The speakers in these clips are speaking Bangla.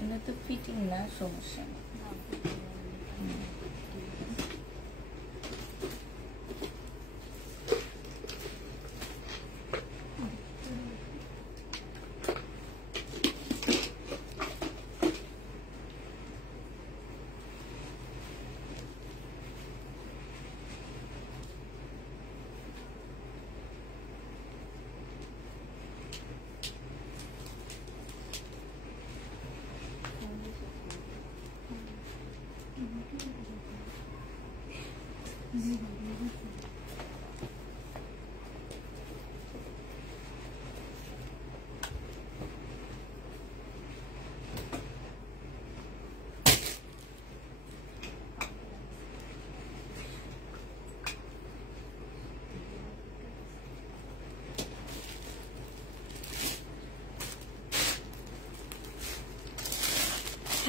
এটা তো ফিটিং না, সমস্যা নেই।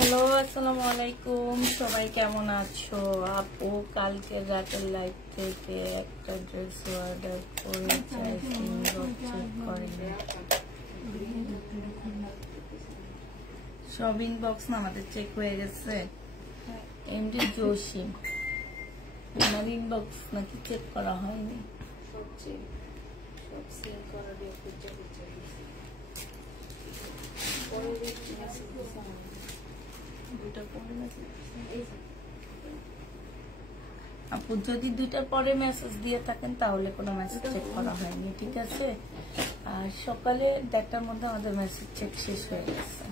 হ্যালো, আসসালামু আলাইকুম। সবাই কেমন আছো? আপু কালকে রাতের লাইভ থেকে একটা ড্রেস অর্ডার করে চাইছি, চেক করেন। সব ইনবক্স না আমাদের চেক হয়ে গেছে। এমডি জোশী, আমার ইনবক্স নাকি চেক করা হয়নি। আপু যদি দুইটা পরে মেসেজ দিয়ে থাকেন তাহলে কোনো মেসেজ চেক করা হয়নি, ঠিক আছে? আর সকালে 1টার মধ্যে আমাদের মেসেজ চেক শেষ হয়ে গেছে।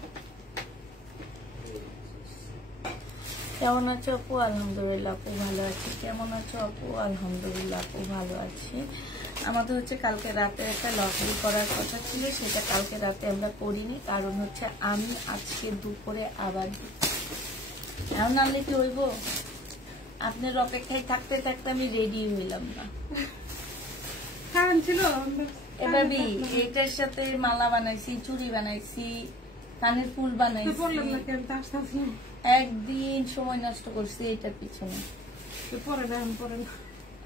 কেমন আছো আপু? আলহামদুলিল্লাহ আপু ভালো আছি। কেমন আছো আপু? আলহামদুলিল্লাহ আপু ভালো আছি। আমাদের হচ্ছে কালকে রাতে একটা লটারি করার কথা ছিল, সেটা কালকে রাতে আমরা করিনি, কারণ হচ্ছে আমি আজকে দুপুরে আবার এখন আনলে কি হইব? আপনার অপেক্ষায় থাকতে থাকতে আমি রেডি হইলাম না। এভাবে এটার সাথে মালা বানাইছি, চুড়ি বানাইছি, কানের ফুল বানাইছি, একদিন সময় নষ্ট করছি এটার পিছনে।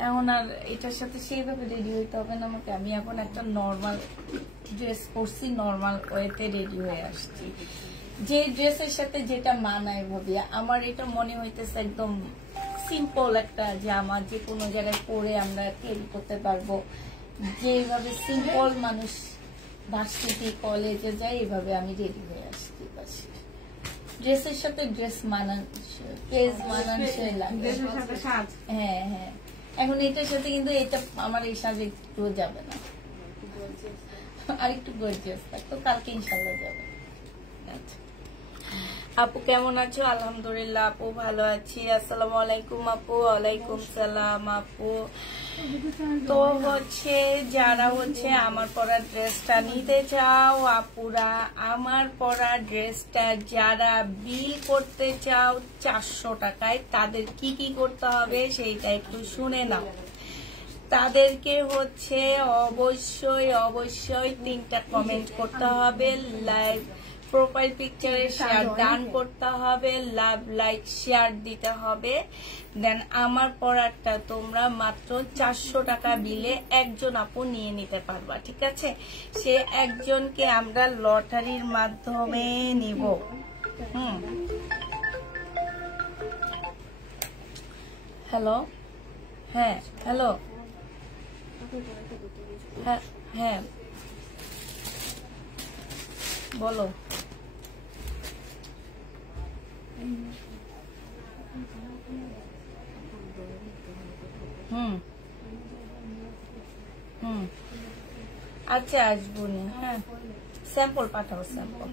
এখন আর এটার সাথে সেইভাবে রেডি হইতে হবে না আমাকে। আমি এখন একটা নর্মাল ড্রেস পরছি, নর্মাল ওয়েতে রেডি হয়ে আসছি। যে ড্রেসের সাথে যেটা মানায় ভাবি, আমার এটা মনে হইতেছে একদম সিম্পল একটা জামা, যে কোনো জায়গায় পরে আমরা ক্যারি করতে পারবো। যেভাবে সিম্পল মানুষ ভার্সিটি কলেজে যায়, এইভাবে আমি রেডি হয়ে আসছি। ড্রেসের সাথে ড্রেস মানানসই লাগে। হ্যাঁ হ্যাঁ, এখন এটার সাথে কিন্তু এটা আমার এই সাজে একটু যাবে না, আর একটু গর্জিয়াস থাকতো। কালকে ইনশাল্লাহ যাবে। আচ্ছা আপু কেমন আছো? আলহামদুলিল্লাহ আপু ভালো আছি। আসসালামু আলাইকুম আপু। ওয়ালাইকুম সালাম আপু। তো হচ্ছে যারা হচ্ছে আমার পরা ড্রেসটা নিতে চাও আপুরা, আমার পরা ড্রেসটা যারা বিল করতে চাও 400 টাকায়, তাদের কি কি করতে হবে সেইটা একটু শুনে নাও। তাদেরকে হচ্ছে অবশ্যই 3টা কমেন্ট করতে হবে, লাইভ প্রোফাইল পিকচারে শেয়ার ডান করতে হবে, লাভ লাইক শেয়ার দিতে হবে। দেন আমার পড়াটা তোমরা মাত্র 400 টাকা বিলে একজন আপু নিয়ে নিতে পারবা, ঠিক আছে? সে একজনকে আমরা লটারির মাধ্যমে নিব। হ্যালো, হ্যাঁ হ্যালো, হ্যাঁ হ্যাঁ বলো। আচ্ছা আসবো না। হ্যাঁ স্যাম্পল পাঠাও, স্যাম্পল।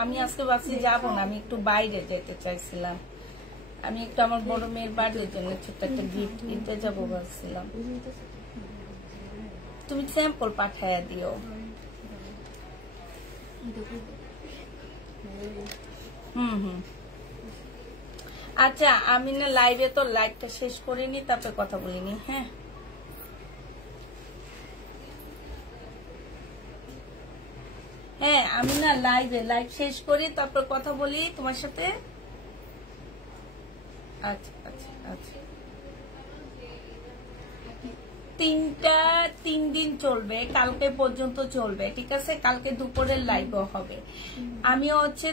আমি আজকে ভাবছি যাবো না, আমি একটু বাইরে যেতে চাইছিলাম। আমি একটু আমার বড় মেয়ের বার্থডের জন্য ছোট্ট একটা গিফট কিনতে যাবো ভাবছিলাম। তুমি স্যাম্পল পাঠাইয়া দিও। আচ্ছা আমি না লাইভে তো লাইভটা শেষ করিনি, তারপরে কথা বলিনি। হ্যাঁ হ্যাঁ, আমি না লাইভ শেষ করি, তারপর কথা বলি তোমার সাথে। আচ্ছা আচ্ছা আচ্ছা তিন দিন চলবে, কালকে পর্যন্ত চলবে, ঠিক আছে? কালকে দুপুরের লাইভও হবে। আমি হচ্ছে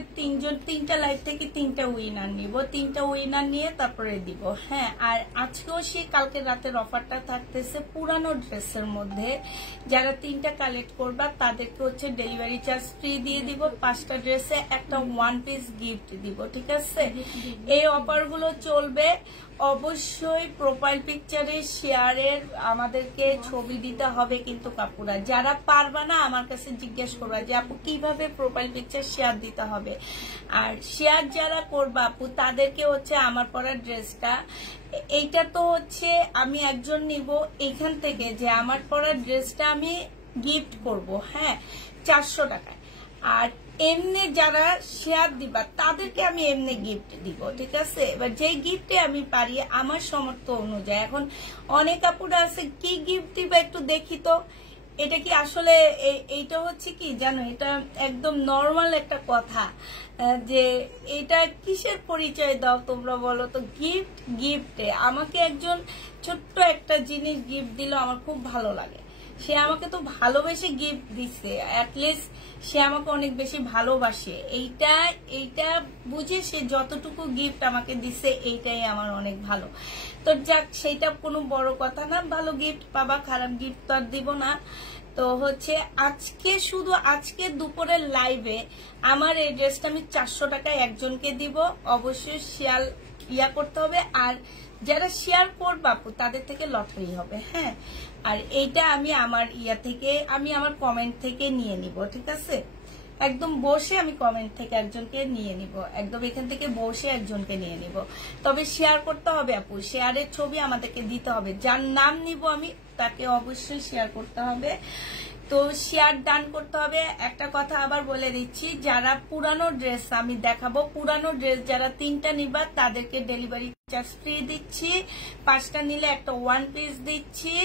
তিনটা লাইভ থেকে 3টা উইনার নিব, 3টা উইনার নিয়ে তারপরে দিব। হ্যাঁ, আর আজকেও সেই কালকে রাতের অফারটা থাকতেছে পুরানো ড্রেসের মধ্যে। যারা 3টা কালেক্ট করবা তাদেরকে হচ্ছে ডেলিভারি চার্জ ফ্রি দিয়ে দিব, 5টা ড্রেসে একটা 1 পিস গিফট দিব, ঠিক আছে? এই অফারগুলো চলবে। অবশ্যই প্রোফাইল পিকচারে শেয়ারের আমাদেরকে ছবি দিতে হবে কিন্তু কাপুরা। যারা পারবা না আমার কাছে জিজ্ঞেস করবা যে আপু কিভাবে প্রোফাইল পিকচার শেয়ার দিতে হবে। আর শেয়ার যারা করবা আপু তাদেরকে হচ্ছে আমার পরা ড্রেসটা, এইটা তো হচ্ছে আমি একজন নিব এখান থেকে যে আমার পরা ড্রেসটা আমি গিফট করব, হ্যাঁ, 400 টাকায়। আর এমনি যারা শেয়ার দিবা তাদেরকে আমি এমনি গিফট দিব, ঠিক আছে? এবার যে গিফটে আমি পারি আমার সামর্থ্য অনুযায়ী। এখন অনেক আপুরা আছে কি গিফট দিবা একটু দেখি তো। এটা কি আসলে এইটা হচ্ছে কি জানো, এটা একদম নর্মাল একটা কথা যে এটা কিসের পরিচয় দাও তোমরা বলো তো? গিফটে আমাকে একজন ছোট্ট একটা জিনিস গিফট দিল, আমার খুব ভালো লাগে। সে আমাকে তো ভালোবেসে গিফট দিচ্ছে, অ্যাটলিস্ট সে আমাকে অনেক বেশি ভালোবাসে। এইটা বুঝে সে যতটুকু গিফট আমাকে দিচ্ছে এইটাই আমার অনেক ভালো। তো যাক, সেইটা কোনো বড় কথা না, ভালো গিফট পাবা, খারাপ গিফট তো আর দিব না। তো হচ্ছে আজকে দুপুরের লাইভে আমার এই ড্রেসটা আমি 400 টাকায় একজনকে দিব। অবশ্যই শেয়ার করতে হবে, আর যারা শেয়ার করবা তাদের থেকে লটারি হবে। হ্যাঁ, আর এইটা আমি আমার আমি আমার কমেন্ট থেকে নিয়ে নিব, ঠিক আছে? একদম বসে আমি কমেন্ট থেকে একজনকে নিয়ে নিব, একদম এখান থেকে বসে একজনকে নিয়ে নিব। তবে শেয়ার করতে হবে আপু, শেয়ারের ছবি আমাদেরকে দিতে হবে। যার নাম নিব আমি তাকে অবশ্যই শেয়ার করতে হবে। তো শেয়ার ডান করতে হবে। একটা কথা আবার বলে দিচ্ছি, যারা পুরানো ড্রেস আমি দেখাবো, পুরানো ড্রেস যারা 3টা নিবা তাদেরকে ডেলিভারি চার্জ ফ্রি দিচ্ছি, 5টা নিলে একটা 1 পিস দিচ্ছি।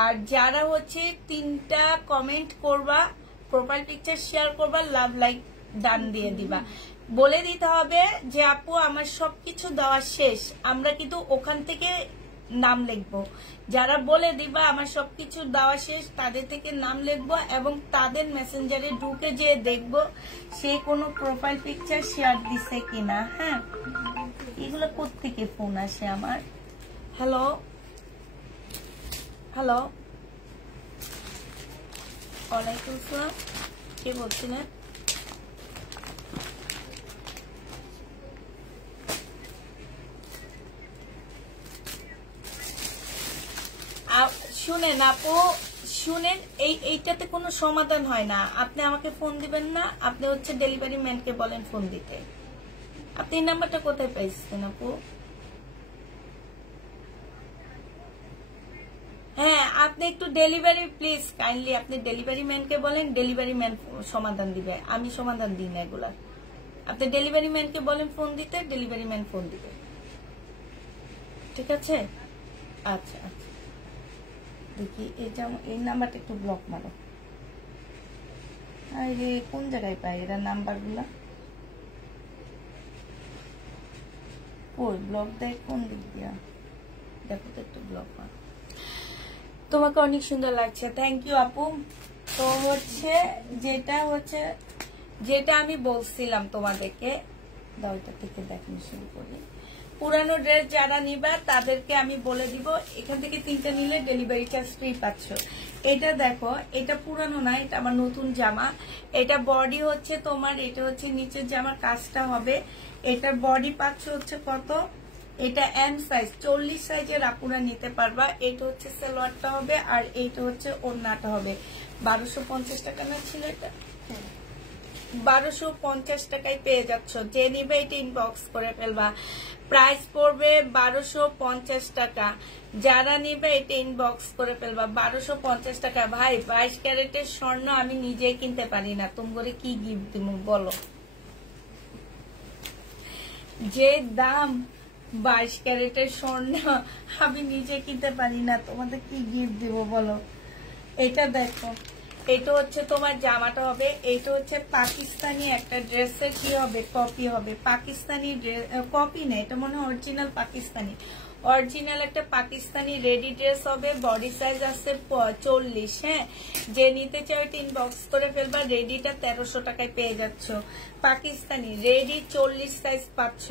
আর যারা হচ্ছে 3টা কমেন্ট করবা, প্রোফাইল পিকচার শেয়ার করবা, লাভ লাইক ডান দিয়ে দিবা। বলে দিতে হবে যে আপু আমার সবকিছু দেওয়া শেষ, আমরা কিন্তু ওখান থেকে নাম লিখবো। যারা বলে দিবা আমার সবকিছু দেওয়া শেষ তাদের থেকে নাম লিখবো, এবং তাদের মেসেঞ্জারে ঢুকে যে দেখবো সে কোনো প্রোফাইল পিকচার শেয়ার দিছে কিনা। হ্যাঁ, এগুলো কোত্থেকে ফোন আসে আমার? হ্যালো, ওয়ালাইকুম আসসালাম, কে বলছিলেন? শুনেন আপু, শুনেন, এইটাতে কোনো সমাধান হয় না। আপনি আমাকে ফোন দিবেন না, আপনি হচ্ছে ডেলিভারি ম্যানকে বলেন ফোন দিতে। আপনি এই নাম্বারটা কোথায় পাইছেন আপু? হ্যাঁ, আপনি একটু ডেলিভারি প্লিজ কাইন্ডলি আপনি ডেলিভারি ম্যানকে বলেন, ডেলিভারি ম্যান সমাধান দিবে, আমি সমাধান দিই না এগুলা। আপনি ডেলিভারি ম্যানকে বলেন ফোন দিতে, ডেলিভারি ম্যান ফোন দিবে, ঠিক আছে? আচ্ছা আচ্ছা, দেখি এই নাম্বারটা একটু ব্লক মারো। আরে কোন জায়গায় পাই এরা নাম্বারগুলা? ওই ব্লক দেয় কোন দিক দিয়া? দেখো তো একটু ব্লক মারো। তোমাকে অনেক সুন্দর লাগছে, থ্যাংক ইউ আপু। তো হচ্ছে যেটা আমি বলছিলাম তোমাদেরকে, দলটা থেকে দেখানো শুরু করি। পুরানো ড্রেস যারা নিবা তাদেরকে আমি বলে দিব এখান থেকে 3টা নিলে ডেলিভারি চার্জ ফ্রি পাচ্ছ। এটা দেখো, এটা পুরানো না, এটা আমার নতুন জামা। এটা বডি হচ্ছে তোমার, এটা হচ্ছে নিচের জামার কাজটা হবে। এটা বডি পাচ্ছ হচ্ছে কত, এটা এম সাইজ, 40 সাইজের আপুরা নিতে পারবা। এটা হচ্ছে সালোয়ারটা হবে, আর এইটা হচ্ছে ওড়নাটা হবে। 1250 টাকা না ছিল এটা? 1250 টাকায় পেয়ে যাচ্ছ। যে নিবে এটা ইনবক্স করে ফেলবা। প্রাইস পড়বে 1250 টাকা। যারা নিবে এটা ইনবক্স করে ফেলবা। 1250 টাকা। ভাই 22 ক্যারেটের স্বর্ণ আমি নিজেই কিনতে পারি না, তোমরা কি গিফট দিব বলো? যে দাম 22 ক্যারেটের স্বর্ণ আমি নিজে কিনতে পারি না, তোমাদের কি গিফট দিব বলো? এটা দেখো, এটা হচ্ছে তোমার জামাটা হবে। এটা হচ্ছে পাকিস্তানি একটা ড্রেসের কি হবে, কপি হবে। পাকিস্তানি কপি না, এটা মনে হয় অরিজিনাল পাকিস্তানি। অরিজিনাল একটা পাকিস্তানি রেডি ড্রেস হবে, বডি সাইজ আছে 40। হ্যাঁ, যে নিতে চাও এটা ইনবক্স করে ফেলবা। রেডিটা 1300 টাকায় পেয়ে যাচ্ছ। পাকিস্তানি রেডি 40 সাইজ পাচ্ছ।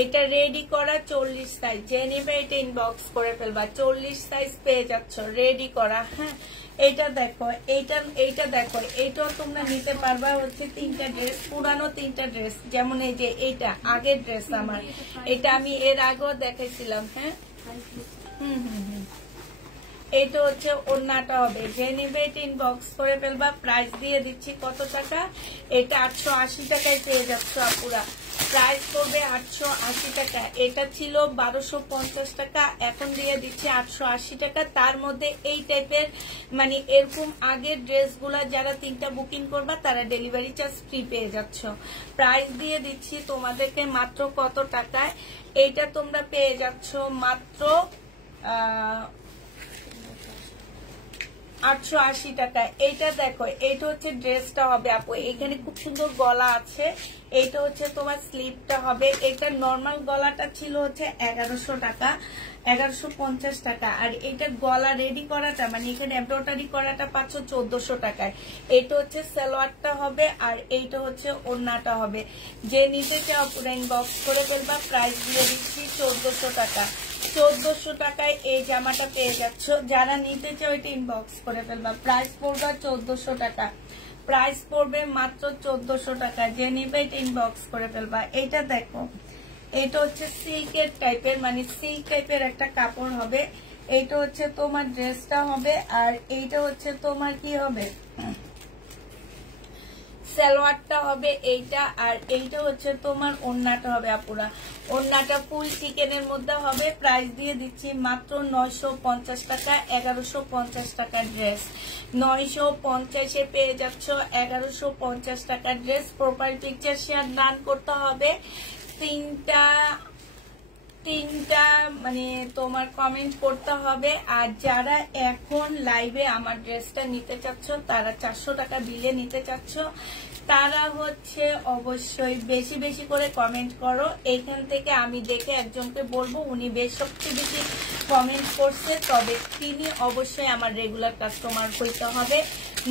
এটা রেডি করা 40 সাইজ, যে নেবে এটা ইনবক্স করে ফেলবা। 40 সাইজ পেয়ে যাচ্ছ রেডি করা। হ্যাঁ, এইটা দেখো, এইটা দেখো, এইটাও তোমরা নিতে পারবা। হচ্ছে 3টা ড্রেস, পুরানো 3টা ড্রেস। যেমন এই যে এইটা আগের ড্রেস আমার, এটা আমি এর আগেও দেখাইছিলাম। হ্যাঁ, এটা হচ্ছে ওড়নাটা হবে, যে নিবে এটা ইনবক্স করে ফেলবা। প্রাইস দিয়ে দিচ্ছি কত টাকা, এটা 880 টাকায় পেয়ে যাচ্ছ আপুরা। প্রাইস করবে 880 টাকা। এটা ছিল 1250 টাকা, এখন দিয়ে দিচ্ছি 880 টাকা। তার মধ্যে এই টাইপের মানে এরকম আগের ড্রেসগুলা যারা 3টা বুকিং করবা তারা ডেলিভারি চার্জ ফ্রি পেয়ে যাচ্ছ। প্রাইস দিয়ে দিচ্ছি তোমাদেরকে মাত্র কত টাকায়, এইটা তোমরা পেয়ে যাচ্ছ মাত্র 880 টাকা। এইটা দেখো, এইটা হচ্ছে ড্রেসটা হবে আপু। এখানে খুব সুন্দর গলা আছে। এইটা হচ্ছে তোমার স্লিপটা হবে। এটা নর্মাল গলাটা ছিল হচ্ছে 1100 টাকা, 1150 টাকা। আর এটা গলা রেডি করাটা মানে এখানে এমব্রয়ডারি করাটা পাচ্ছ 1400 টাকায়। এটা হচ্ছে সালোয়ারটা হবে, আর এইটা হচ্ছে ওড়নাটা হবে। যে নিতে চাও পুরো ইনবক্স করে ফেলবা। প্রাইস দিয়ে দিচ্ছি 1400 টাকা। 1400 টাকায় এই জামাটা পেয়ে যাচ্ছ। যারা নিতে চাও এটা ইনবক্স করে ফেলবা। প্রাইস পড়বে 1400 টাকা। প্রাইস পড়বে মাত্র 1400 টাকা। যে নিবে এটা ইনবক্স করে ফেলবা। এটা দেখো, এটা হচ্ছে সিল্কের টাইপের, মানে সিল্ক টাইপের একটা কাপড় হবে। এইটা হচ্ছে তোমার ড্রেসটা হবে, আর এইটা হচ্ছে তোমার কি হবে, সালোয়ারটা হবে এইটা। আর এইটা হচ্ছে তোমার ওড়নাটা হবে আপুরা। ওড়নাটা ফুল চিকেনের মধ্যে হবে। প্রাইস দিয়ে দিচ্ছি মাত্র 950 টাকা। 1150 টাকার ড্রেস, 950-এ পেয়ে যাচ্ছ 1150 টাকার dress. Profile picture share done করতে হবে। তিনটা মানে তোমার কমেন্ট করতে হবে। আর যারা এখন লাইভে আমার ড্রেসটা নিতে চাচ্ছ, তারা 400 টাকা বিলে নিতে চাচ্ছ, তারা হচ্ছে অবশ্যই বেশি বেশি করে কমেন্ট করো। এইখান থেকে আমি দেখে একজনকে বলবো উনি সবচেয়ে বেশি কমেন্ট করছে, তবে তিনি অবশ্যই আমার রেগুলার কাস্টমার হইতে হবে।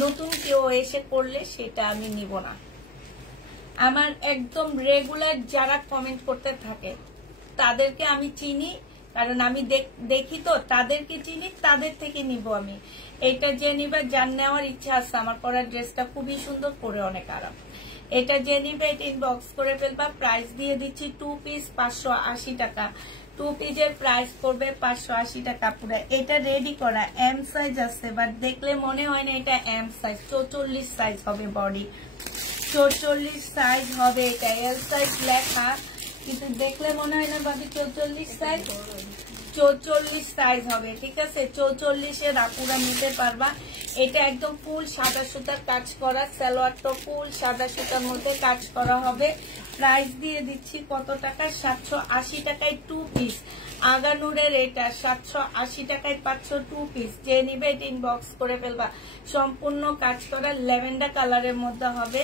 নতুন কেউ এসে করলে সেটা আমি নিব না। আমার একদম রেগুলার যারা কমেন্ট করতে থাকে তাদেরকে আমি চিনি, কারণ আমি দেখি তো, তাদেরকে চিনি, তাদের থেকে নিব আমি। এটা যে নিবে, যার নেওয়ার ইচ্ছা আছে, আমার পরার ড্রেসটা খুবই সুন্দর, করে অনেক আরাম। এটা যে নিবে এটা ইনবক্স করে ফেলবা। প্রাইস দিয়ে দিচ্ছি 2 পিস 580 টাকা। 2 পিসের প্রাইস করবে 580 টাকা পুরো। এটা রেডি করা এম সাইজ আছে, বাট দেখলে মনে হয় না এটা এম সাইজ। 44 সাইজ হবে বডি, 44 সাইজ হবে। এটা এল সাইজ লেখা, কিন্তু দেখলে মনে হয় না ভাবি 44 সাইজ। 44 সাইজ হবে, ঠিক আছে। 44-এর আপুরা নিতে পারবা। এটা একদম ফুল সাদা সুতার কাজ করা। সালোয়ারটা ফুল সাদা সুতার মধ্যে কাজ করা হবে। প্রাইস দিয়ে দিচ্ছি কত টাকা, 780 টাকায় 2 পিস। আগানুরের এটা 780 টাকায় পাচ্ছ 2 পিস। যে নিবে এটা ইনবক্স করে ফেলবা। সম্পূর্ণ কাজ করা ল্যাভেন্ডার কালারের মধ্যে হবে।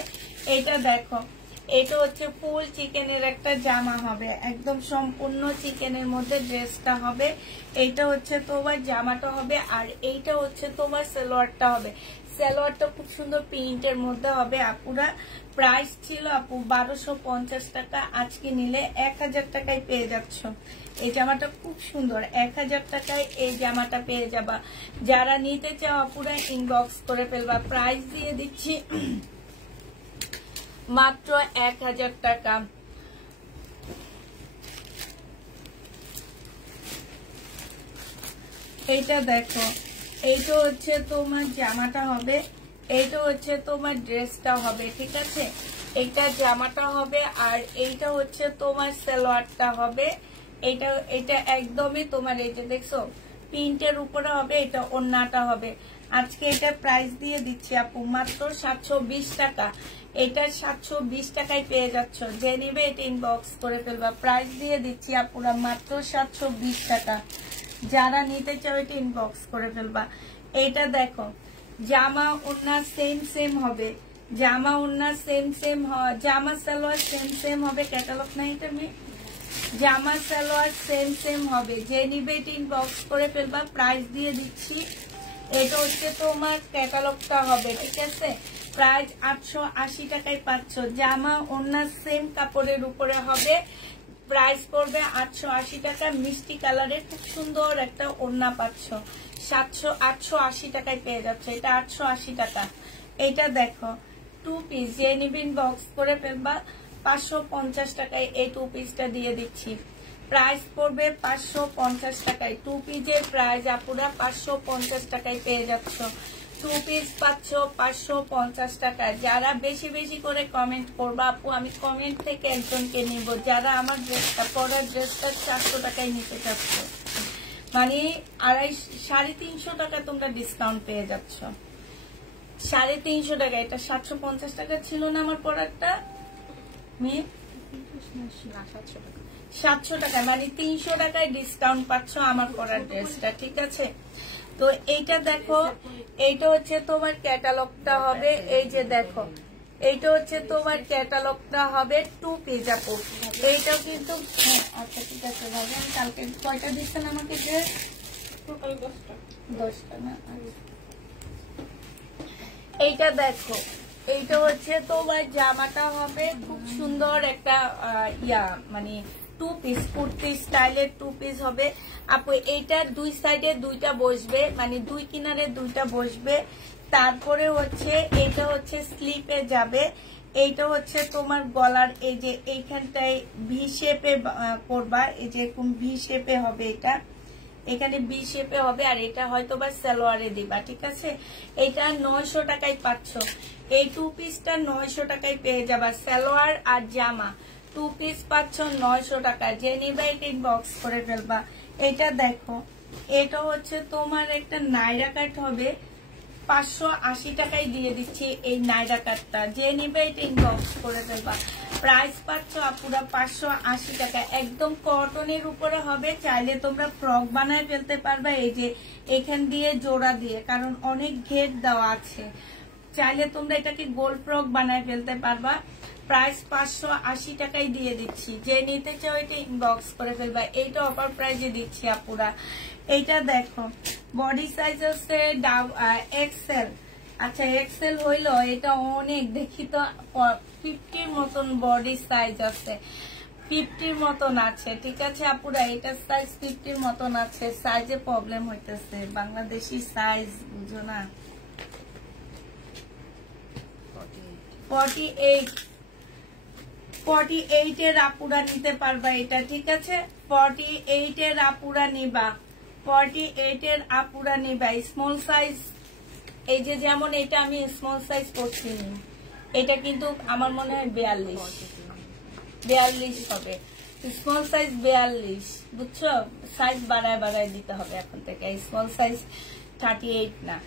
এটা দেখো, এটা হচ্ছে ফুল চিকেনের একটা জামা হবে, একদম সম্পূর্ণ চিকেনের মধ্যে ড্রেসটা হবে। এইটা হচ্ছে তোমার জামাটা হবে, আর এইটা হচ্ছে তোমার সালোয়ারটা হবে। সালোয়ারটা খুব সুন্দর প্রিন্টের মধ্যে হবে আপুরা। প্রাইস ছিল আপু 1250 টাকা, আজকে নিলে 1000 টাকায় পেয়ে যাচ্ছ। এই জামাটা খুব সুন্দর, 1000 টাকায় এই জামাটা পেয়ে যাবা। যারা নিতে চাও আপুরা ইনবক্স করে ফেলবা। প্রাইস দিয়ে দিচ্ছি মাত্র 1000 টাকা। এইটা দেখো, এইটা হচ্ছে তোমার জামাটা হবে, এইটা হচ্ছে তোমার ড্রেসটা হবে, ঠিক আছে। এইটা জামাটা হবে, আর এইটা হচ্ছে তোমার সালোয়ারটা হবে। এটা একদমই তোমার এই যে দেখছো প্রিন্টের উপরে হবে, এটা ওড়নাটা হবে। আজকে এটা প্রাইস দিয়ে দিচ্ছি আপু মাত্র 720 টাকা। এটা 720 টাকায় পেয়ে যাচ্ছ। যে নিবে এটা ইনবক্স করে ফেলবা। প্রাইস দিয়ে দিচ্ছি আপুরা মাত্র 720 টাকা। যারা নিতে চাও এটা ইনবক্স করে ফেলবা। এটা দেখো, জামা ওড়না সেম সেম হবে, জামা ওড়না সেম সেম, জামা সালোয়ার সেম সেম হবে। ক্যাটালগ নাই এটা জামা সালোয়ার সেম সেম হবে, যে নিবে এটা ইনবক্স করে ফেলবা, প্রাইস দিয়ে দিচ্ছি। এটা হচ্ছে তোমার ক্যাটালগটা হবে, ঠিক আছে, প্রাইস 880 টাকায় পাচ্ছ। জামা ওড়না সেম কাপড়ের উপরে হবে, প্রাইস পড়বে 880 টাকা। মিষ্টি কালারের খুব সুন্দর একটা ওড়না পাচ্ছ, 880 টাকায় পেয়ে যাচ্ছে, এটা 880 টাকা। এটা দেখো 2 পিস, যে নিবে ইনবক্স করে ফেলবা, 550 টাকায় এই 2 পিসটা দিয়ে দিচ্ছি, প্রাইস পড়বে 550 টাকায়। 2 পিসের প্রাইস আপুরা 550 টাকায় পেয়ে যাচ্ছ। 2 পিস পাচ্ছ 550 টাকায়। যারা বেশি বেশি করে কমেন্ট করবা আপু, আমি কমেন্ট থেকে একজনকে নিব যারা আমার ড্রেসটা পরার ড্রেসটা 400 টাকায় নিতে চাচ্ছ, মানে 350 টাকা তোমরা ডিসকাউন্ট পেয়ে যাচ্ছ। 350 টাকা, এটা 750 টাকা ছিল না আমার পরারটা, 700 টাকা, মানে 300 টাকায় ডিসকাউন্ট পাচ্ছ আমার পরার ড্রেসটা, ঠিক আছে। তো এইটা দেখো, এইটা হচ্ছে তোমার ক্যাটালগটা হবে, এই যে দেখো এইটা হচ্ছে তোমার ক্যাটালগটা হবে 2 পিস আপু। এইটাও কিন্তু আচ্ছা ঠিক আছে ভাই, আমি কালকে কয়টা দিচ্ছেন আমাকে ড্রেস? টোটাল 10টা না। এইটা দেখো, এইটা হচ্ছে তোমার জামাটা হবে খুব সুন্দর একটা মানে 2 পিস কুর্তি স্টাইলের 2 পিস হবে আপু। এইটার 2 সাইডে 2টা বসবে, মানে 2 কিনারে 2টা বসবে। তারপরে হচ্ছে এটা হচ্ছে স্লিপে যাবে, এইটা হচ্ছে তোমার গলার এই যে এইখানটায় ভি শেপে করবা, এই যে এরকম ভি শেপে হবে, এটা এখানে বি শেপে হবে, আর এটা হয়তো বা সালোয়ারে দিবা, ঠিক আছে। এটা 900 টাকায় পাচ্ছ, এই 2 পিসটা 900 টাকায় পেয়ে যাবা, সালোয়ার আর জামা 2 পিস পাচ্ছ 900 টাকা। যে নিবা এটা ইনবক্স করে ফেলবা। এটা দেখো, এটা হচ্ছে তোমার একটা নাইরা কাট হবে, 580 টাকায় দিয়ে দিচ্ছি এই নাইরা কাটটা, যে নিবে এটা ইনবক্স করে ফেলবা। প্রাইস পাচ্ছ আপুরা 580 টাকা, একদম কটনের উপরে হবে। চাইলে তোমরা ফ্রক বানায় ফেলতে পারবা, এই যে এখান দিয়ে জোড়া দিয়ে, কারণ অনেক ঘের দেওয়া আছে, চাইলে তোমরা এটাকে গোল ফ্রক বানায় ফেলতে পারবা। প্রাইস 580 টাকায় দিয়ে দিচ্ছি, যে নিতে চাও এটা ইনবক্স করে ফেলবা। এইটা অফার প্রাইজে দিচ্ছি আপুরা। এইটা দেখো বডি সাইজ হচ্ছে এক্সেল, আচ্ছা এক্সেল হইলো, এটা অনেক দেখি তো 50 মতন বডি সাইজ আছে, 50 মতন আছে, ঠিক আছে আপুরা। এটা সাইজ 50 মতন আছে, সাইজে প্রবলেম হইতেছে, বাংলাদেশি সাইজ বুঝো না। 48 এর আপুরা নিতে পারবা এটা, ঠিক আছে। 48 এর আপুরা নিবা, 48 এর আপুরা নিবা। স্মল সাইজ, এই যে যেমন এটা আমি স্মল সাইজ করছি, এটা কিন্তু আমার মনে হয় 42 হবে, স্মল সাইজ 42, বুঝছো। সাইজ বাড়ায় বাড়ায় দিতে হবে এখন থেকে, স্মল সাইজ 38 না।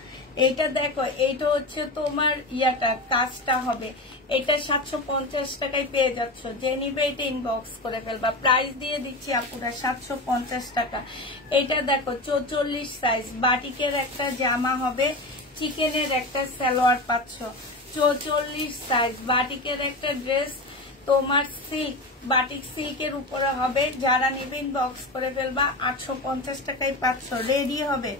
এইটা দেখো, এইটা হচ্ছে তোমার ইয়াটা কাজটা হবে, এটা 750 টাকায় পেয়ে যাচ্ছ, যে নিবে এটা ইনবক্স করে ফেলবা। প্রাইস দিয়ে দিচ্ছি আপুরা 750 টাকা। এটা দেখো 44 সাইজ, বাটিকের একটা জামা হবে, চিকেনের একটা সালোয়ার পাচ্ছ, 44 সাইজ বাটিকের একটা ড্রেস তোমার সিল্ক, বাটিক সিল্কের উপরে হবে, যারা নিবে ইনবক্স করে ফেলবা। 850 টাকায় পাচ্ছ, রেডি হবে,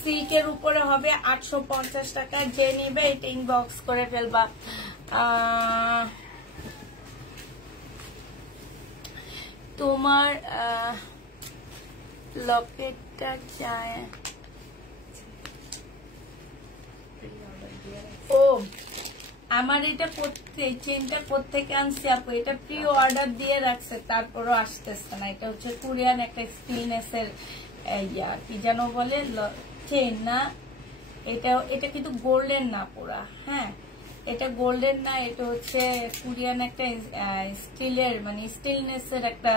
সিল্কের উপরে হবে 850 টাকা, যে নিবে এটা ইনবক্স করে ফেলবা। তোমার লকেটটা চায়, ও আমার এটা চেনটা কোত্থেকে আনছি আপু, এটা প্রি অর্ডার দিয়ে রাখছে, তারপরও আসতেছে না। এটা হচ্ছে কোরিয়ান একটা স্পিনেসের কি যেন বলে চেন না, এটা কিন্তু গোল্ডেন না পুরা, হ্যাঁ এটা গোল্ডেন না, এটা হচ্ছে কোরিয়ান একটা স্টিলের মানে স্টিলনেসের একটা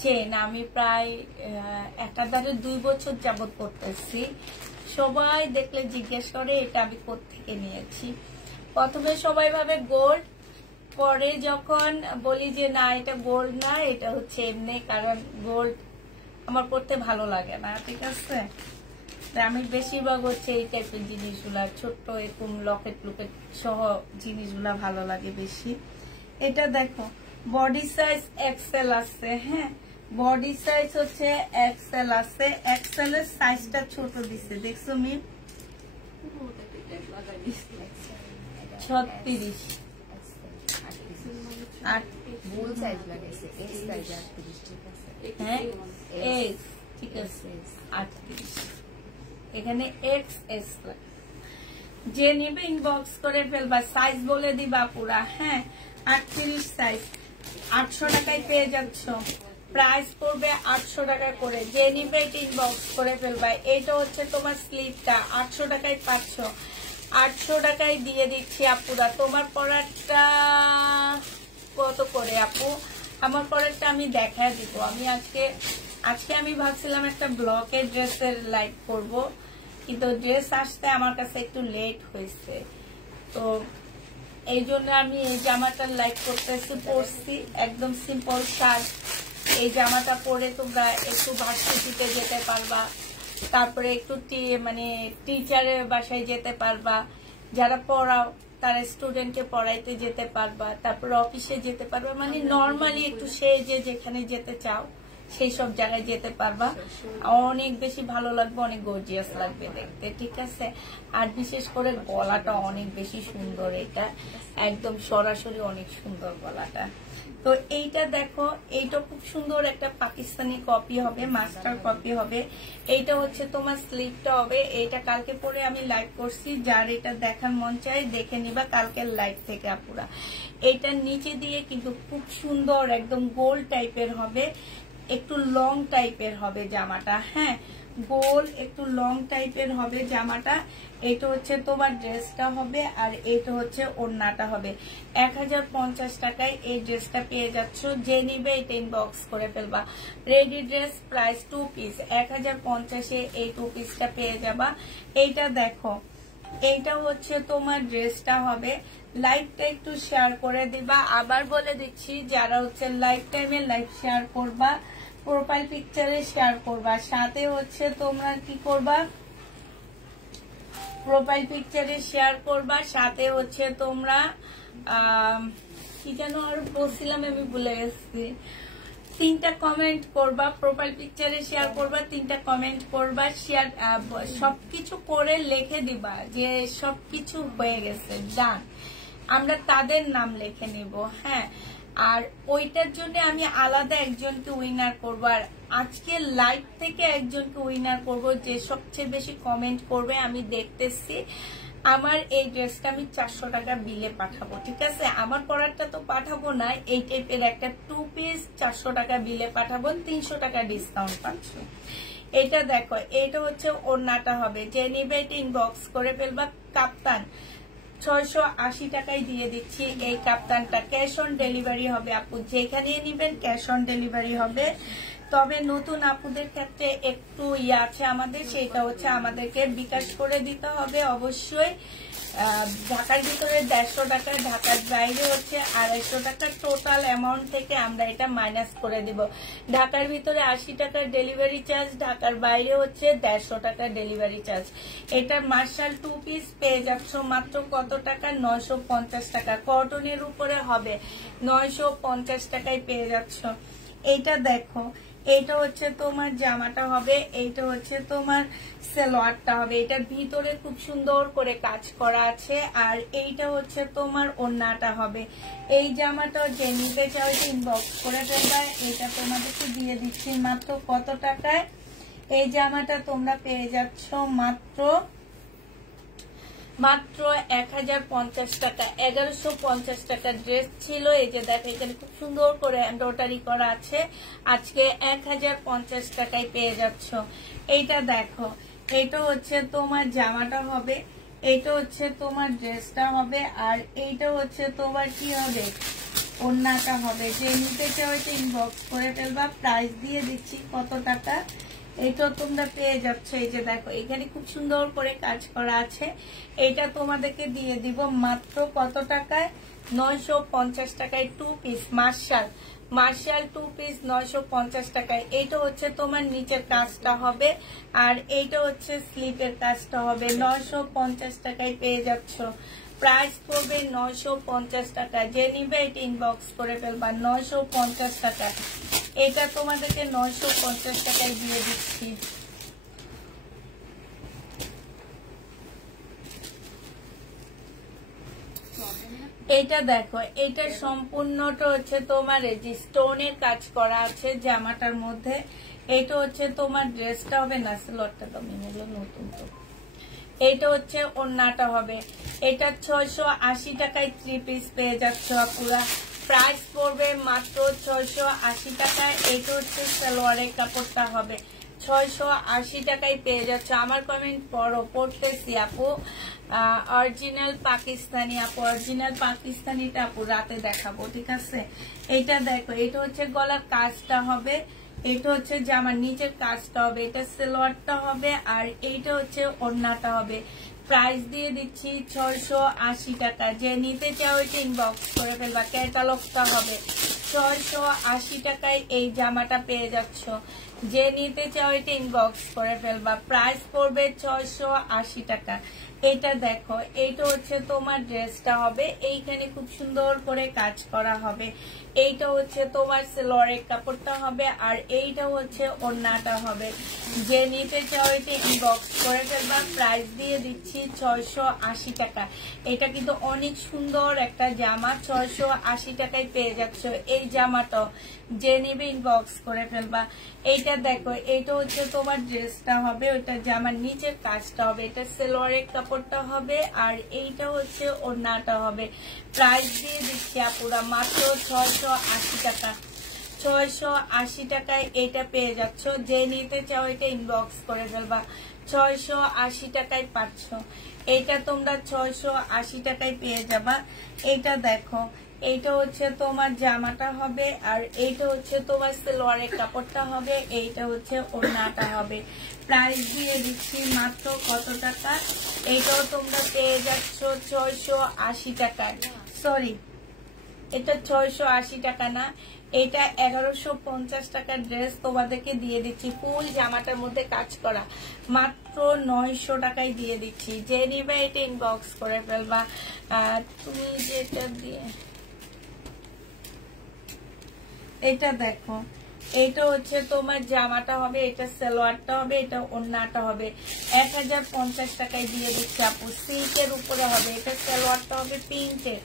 চেন। আমি প্রায় একটা দ্বারে 2 বছর যাবত করতেছি, সবাই দেখলে জিজ্ঞেস করে এটা আমি কোত্থেকে নিয়েছি। প্রথমে সবাই ভাবে গোল্ড, পরে যখন বলি যে না এটা গোল্ড না, এটা হচ্ছে এমনি, কারণ গোল্ড আমার পড়তে ভালো লাগে না, ঠিক আছে। আমি বেশিরভাগ হচ্ছে এই টাইপের জিনিসগুলা, ছোট্ট এরকম লকেট লুকেট সহ জিনিসগুলা ভালো লাগে বেশি। এটা দেখো বডি সাইজ এক্সেল আছে। হ্যাঁ, বডি সাইজ হচ্ছে এক্সেল আছে। এক্সেল এর সাইজটা ছোট দিছে, দেখছো মিম? 36 আর ফুল সাইজ লাগাইছে, এক্স সাইজ 38 ঠিক আছে। হ্যাঁ এক্স ঠিক আছে 38, এখানে এক্স এস। যে নিবে ইনবক্স করে ফেলবা, সাইজ বলে দিবা পুরা। হ্যাঁ 38 সাইজ 800 টাকায় পেয়ে যাচ্ছ। প্রাইস পড়বে 800 টাকা করে। যে নিবে এটা ইনবক্স করে ফেলবা। এইটা হচ্ছে তোমার স্লিপটা, 800 টাকায় পাচ্ছ। 800 টাকায় দিয়ে দিচ্ছি আপুরা। তোমার পরাটা কত করে আপু? আমার পরেরটা আমি দেখায় দিব। আমি আজকে আমি ভাবছিলাম একটা ব্লকের ড্রেসের লাইভ করব, কিন্তু ড্রেস আসতে আমার কাছে একটু লেট হয়েছে, তো এই জন্য আমি এই জামাটা লাইভ করতেছি। পরছি একদম সিম্পল শার্ট। এই জামাটা পরে তোমরা একটু ভার্সিটিতে যেতে পারবা, তারপরে একটু মানে টিচারের বাসায় যেতে পারবা, যারা পড়াও তারা স্টুডেন্টকে পড়াইতে যেতে পারবা, তারপরে অফিসে যেতে পারবা, মানে নর্মালি একটু সেজে যেখানে যেতে চাও সেই সব জায়গায় যেতে পারবা। অনেক বেশি ভালো লাগবে, অনেক গর্জিয়াস লাগবে দেখতে, ঠিক আছে। আর বিশেষ করে গলাটা অনেক বেশি সুন্দর, এটা একদম সরাসরি অনেক সুন্দর গলাটা। তো এইটা দেখো, এইটা খুব সুন্দর একটা পাকিস্তানি কপি হবে, মাস্টার কপি হবে। এইটা হচ্ছে তোমার স্লিপটা হবে। এইটা কালকে পরে আমি লাইভ করছি, যার এটা দেখার মন চাই দেখে নিবা কালকের লাইভ থেকে আপুরা। এইটার নিচে দিয়ে কিন্তু খুব সুন্দর একদম গোল টাইপের হবে, একটু লং টাইপের হবে জামাটা। হ্যাঁ গোল একটু লং টাইপের হবে জামাটা। এটা হচ্ছে তোমার ড্রেসটা হবে, আর এটা হচ্ছে ওড়নাটা হবে। 1050 টাকায় এই ড্রেসটা পেয়ে যাচ্ছ। যে নিবে এটা ইনবক্স করে ফেলবা। রেডি ড্রেস প্রাইস 2 পিস 1050-এ এই 2 পিসটা পেয়ে যাবা। এইটা দেখো, এইটা হচ্ছে তোমার ড্রেসটা হবে। লাইভটা একটু শেয়ার করে দিবা। আবার বলে দিচ্ছি, যারা হচ্ছে লাইভ টাইমে লাইভ শেয়ার করবা, প্রোফাইল পিকচারে শেয়ার করবা, সাথে হচ্ছে তোমরা কি করবা, প্রোফাইল পিকচারে শেয়ার করবা, সাথে হচ্ছে তোমরা কি যেন আর বলছিলাম আমি ভুলে গেছি, 3টা কমেন্ট করবা। প্রোফাইল পিকচারে শেয়ার করবা, 3টা কমেন্ট করবা, শেয়ার সবকিছু করে লিখে দিবা যে সবকিছু হয়ে গেছে, ডান। আমরা তাদের নাম লিখে নিব। হ্যাঁ, আর ওইটার জন্য আমি আলাদা একজনকে উইনার করব, আর আজকে লাইভ থেকে একজনকে উইনার করব যে সবচেয়ে বেশি কমেন্ট করবে। আমি দেখতেছি আমার এই ড্রেসটা আমি 400 টাকা বিলে পাঠাবো, ঠিক আছে। আমার পরারটা তো পাঠাবো না, এই টাইপের একটা 2 পিস 400 টাকা বিলে পাঠাবো, 300 টাকা ডিসকাউন্ট পাচ্ছ। এটা দেখো, এটা হচ্ছে ওড়নাটা হবে। যে নিবে এটা ইনবক্স করে ফেলবা। কাপ্তান 680 টাকায় দিয়ে দিচ্ছি এই কাপ্তানটা। ক্যাশ অন ডেলিভারি হবে আপু, যেখানে নিবেন ক্যাশ অন ডেলিভারি হবে। তবে নতুন আপুদের ক্ষেত্রে একটু আছে আমাদের, সেটা হচ্ছে আমাদেরকে বিকাশ করে দিতে হবে অবশ্যই। ঢাকার ভিতরে 150 টাকা, ঢাকার বাইরে হচ্ছে 250 টাকা। টোটাল অ্যামাউন্ট থেকে আমরা এটা মাইনাস করে দিব। ঢাকার ভিতরে 80 টাকার ডেলিভারি চার্জ, ঢাকার বাইরে হচ্ছে 150 টাকার ডেলিভারি চার্জ। এটা মার্শাল 2 পিস পেয়ে যাচ্ছ মাত্র কত টাকা? 950 টাকা। কটনের উপরে হবে, 950 টাকায় পেয়ে যাচ্ছ। এইটা দেখো, এইটা হচ্ছে তোমার জামাটা হবে, এইটা হচ্ছে তোমার সালোয়ারটা হবে। এটার ভিতরে খুব সুন্দর করে কাজ করা আছে, আর এইটা হচ্ছে তোমার ওড়নাটা হবে। এই জামাটা যে নিতে চাও ইনবক্স করে ফেলবা। এটা তোমাদেরকে দিয়ে দিচ্ছি মাত্র কত টাকায়? এই জামাটা তোমরা পেয়ে যাচ্ছ মাত্র 1050 টাকা। 1150 টাকা ড্রেস ছিল। এই যে দেখো, এখানে খুব সুন্দর করে এমব্রয়ডারি করা আছে। আজকে 1050 টাকায় পেয়ে যাচ্ছ। এইটা দেখো, এইটা হচ্ছে তোমার জামাটা হবে, এইটা হচ্ছে তোমার ড্রেসটা হবে, আর এইটা হচ্ছে তোমার কি হবে, ওড়নাটা হবে। যে নিতে চাও এটা ইনবক্স করে ফেলবা। প্রাইস দিয়ে দিচ্ছি কত টাকা, এটা তোমরা পেয়ে যাচ্ছ। এই যে দেখো, এখানে খুব সুন্দর করে কাজ করা আছে। এটা তোমাদেরকে দিয়ে দিব মাত্র কত টাকায়? 950 টাকায় 2 পিস মার্শাল 2 পিস 950 টাকায়। এইটা হচ্ছে তোমার নিচের কাজটা হবে, আর এইটা হচ্ছে স্লিপের কাজটা হবে। 950 টাকায় পেয়ে যাচ্ছ প্রাইস পড়বে 950 টাকা। যে নিবে এটা ইনবক্স করে ফেলবা। 950 টাকা, এটা তোমাদেরকে 950 টাকায় দিয়ে দিচ্ছি। এটা দেখো, এটা সম্পূর্ণটা হচ্ছে তোমার এই যে স্টোনের কাজ করা আছে জামাটার মধ্যে। এটা হচ্ছে তোমার ড্রেসটা হবে না, স্লটটা তো মিলে নতুন তো। এটা হচ্ছে ওড়নাটা হবে। এটা 680 টাকায় 3 পিস পেয়ে যাচ্ছ আপুরা। প্রাইস পড়বে মাত্র 680 টাকায়। এটা হচ্ছে সালোয়ারের কাপড়টা হবে। 680 টাকায় পেয়ে যাচ্ছ। আমার কমেন্ট পড়তেছি আপু। অরিজিনাল পাকিস্তানি আপু, অরিজিনাল পাকিস্তানিটা আপু রাতে দেখাবো, ঠিক আছে? এটা দেখো, এটা হচ্ছে গলার কাজটা হবে, এটা হচ্ছে জামার নিচের কাজটা হবে, এটা সালোয়ারটা হবে, আর এইটা হচ্ছে ওড়নাটা হবে। প্রাইস দিয়ে দিচ্ছি 680 টাকা। যে নিতে চাও এটা ইনবক্স করে ফেলবা। ক্যাটালগটা হবে 680 টাকায় এই জামাটা পেয়ে যাচ্ছ। যে নিতে চাও এটা ইনবক্স করে ফেলবা। প্রাইস পড়বে 680 টাকা। এটা দেখো, এইটা হচ্ছে তোমার ড্রেসটা হবে, এইখানে খুব সুন্দর করে কাজ করা হবে। এইটা হচ্ছে তোমার সালোয়ারের কাপড়টা হবে, আর এইটা হচ্ছে ওড়নাটা হবে। যে নিতে চাও এটা ইনবক্স করে ফেলবা। প্রাইস দিয়ে দিচ্ছি 680 টাকা। এটা কিন্তু অনেক সুন্দর একটা জামা, 680 টাকায় পেয়ে যাচ্ছ এই জামাটা। যে নিবে ইনবক্স করে ফেলবা। এইটা দেখো, এইটা হচ্ছে তোমার ড্রেসটা হবে, ওইটা জামার নিচের কাজটা হবে, এটা সালোয়ারের কাপড়টা হবে, আর এইটা হচ্ছে ওড়নাটা হবে। প্রাইস দিয়ে দিচ্ছি আপুরা মাত্র 680 টাকা। 680 টাকায় এটা পেয়ে যাচ্ছ। যে নিতে চাও এটা ইনবক্স করে ফেলবা। 680 টাকায় পাচ্ছ। এটা তোমরা 680 টাকায় পেয়ে যাবা। এটা দেখো, এইটা হচ্ছে তোমার জামাটা হবে, আর এইটা হচ্ছে তোমার সালোয়ারের কাপড়টা হবে, এইটা হচ্ছে ওড়নাটা হবে। প্রাইস দিয়ে দিচ্ছি মাত্র কত টাকা? এইটাও তোমরা পেয়ে যাচ্ছ 680 টাকায়। সরি, এটা 680 টাকা না, এটা 1150 টাকার ড্রেস তোমাদেরকে দিয়ে দিচ্ছি। ফুল জামাটার মধ্যে কাজ করা, মাত্র 900 টাকায় দিয়ে দিচ্ছি। যে নিবে এটা ইনবক্স করে ফেলবা। তুমি যেটা দিয়ে, এটা দেখো, এটা হচ্ছে তোমার জামাটা হবে, এটা সালোয়ারটা হবে, এটা ওড়নাটা হবে। 1050 টাকায় দিয়ে দিচ্ছি আপু। সিল্কের উপরে হবে, এটা সালোয়ারটা হবে পিঙ্কে।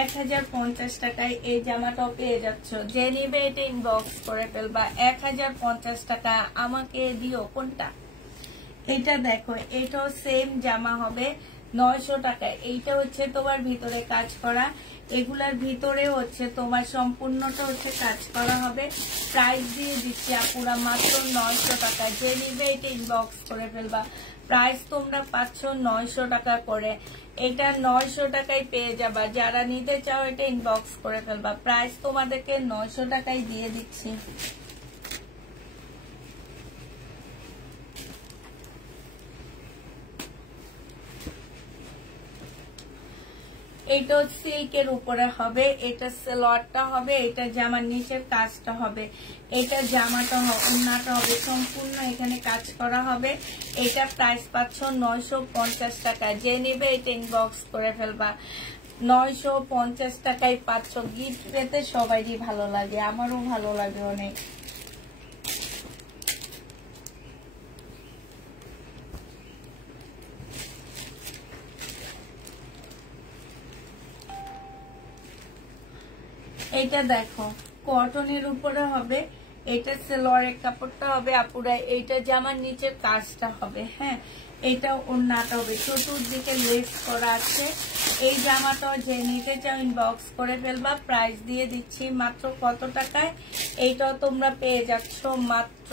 1050 টাকায় এই জামাটাও পেয়ে যাচ্ছ। যে নিবে এটা ইনবক্স করে ফেলবা। 1050 টাকা আমাকে দিও। কোনটা? এটা দেখো, এটাও সেম জামা হবে 900 টাকায়। এইটা হচ্ছে তোমার ভিতরে কাজ করা, এগুলার ভিতরে হচ্ছে তোমার সম্পূর্ণটা হচ্ছে কাজ করা হবে। প্রাইস দিয়ে দিচ্ছি আপুরা মাত্র 900 টাকা। যে নিবে এটা ইনবক্স করে ফেলবা। প্রাইস তোমরা পাচ্ছ 900 টাকা করে। এটা 900 টাকায় পেয়ে যাবা। যারা নিতে চাও এটা ইনবক্স করে ফেলবা। প্রাইস তোমাদেরকে 900 টাকায় দিয়ে দিচ্ছি। এটা সিল্কের উপরে হবে, এটা সালোয়ারটা হবে, এটা জামার নিচের কাজটা হবে, এটা জামাটা ওড়নাটা হবে, সম্পূর্ণ এখানে কাজ করা হবে। এটা প্রাইস পাচ্ছ 950 টাকা। যে নিবে এটা ইনবক্স করে ফেলবা। 950 টাকায় পাচ্ছ। গিফট পেতে সবারই ভালো লাগে, আমারও ভালো লাগে অনেক। এটা দেখো, কটনের উপরে হবে, এটা সালোয়ারের কাপড়টা হবে আপুরা, এইটা জামার নিচের কাজটা হবে। হ্যাঁ, এটা ওড়নাটা হবে, চতুর্দিকে লেস করা আছে। এই জামাটাও যে নিতে চাও ইনবক্স করে ফেলবা। প্রাইস দিয়ে দিচ্ছি মাত্র কত টাকায়? এইটাও তোমরা পেয়ে যাচ্ছ মাত্র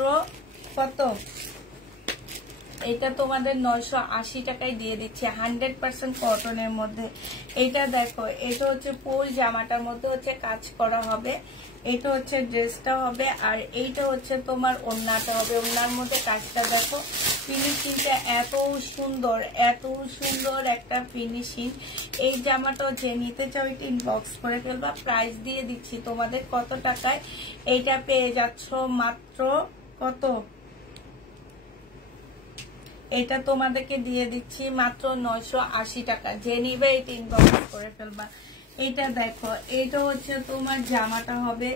কত? এটা তোমাদের 980 টাকায় দিয়ে দিচ্ছে, 100% কটনের মধ্যে। এটা দেখো, এটা হচ্ছে ফুল জামাটার মধ্যে হচ্ছে কাজ করা হবে, এটা হচ্ছে ড্রেসটা হবে, আর এইটা হচ্ছে তোমার ওড়নাটা হবে। ওড়নার মধ্যে কাজটা দেখো, ফিনিশিংটা এত সুন্দর, এত সুন্দর একটা ফিনিশিং। এই জামাটাও যে নিতে চাও এটা ইনবক্স করে ফেলবা। প্রাইস দিয়ে দিচ্ছি তোমাদের কত টাকায়? এইটা পেয়ে যাচ্ছ মাত্র কত? এটা তোমাদেরকে দিয়ে দিচ্ছি মাত্র 980 টাকা। যে নিবে এটা ইনবক্স করে ফেলবা। এটা দেখো, এটা হচ্ছে তোমার জামাটা হবে,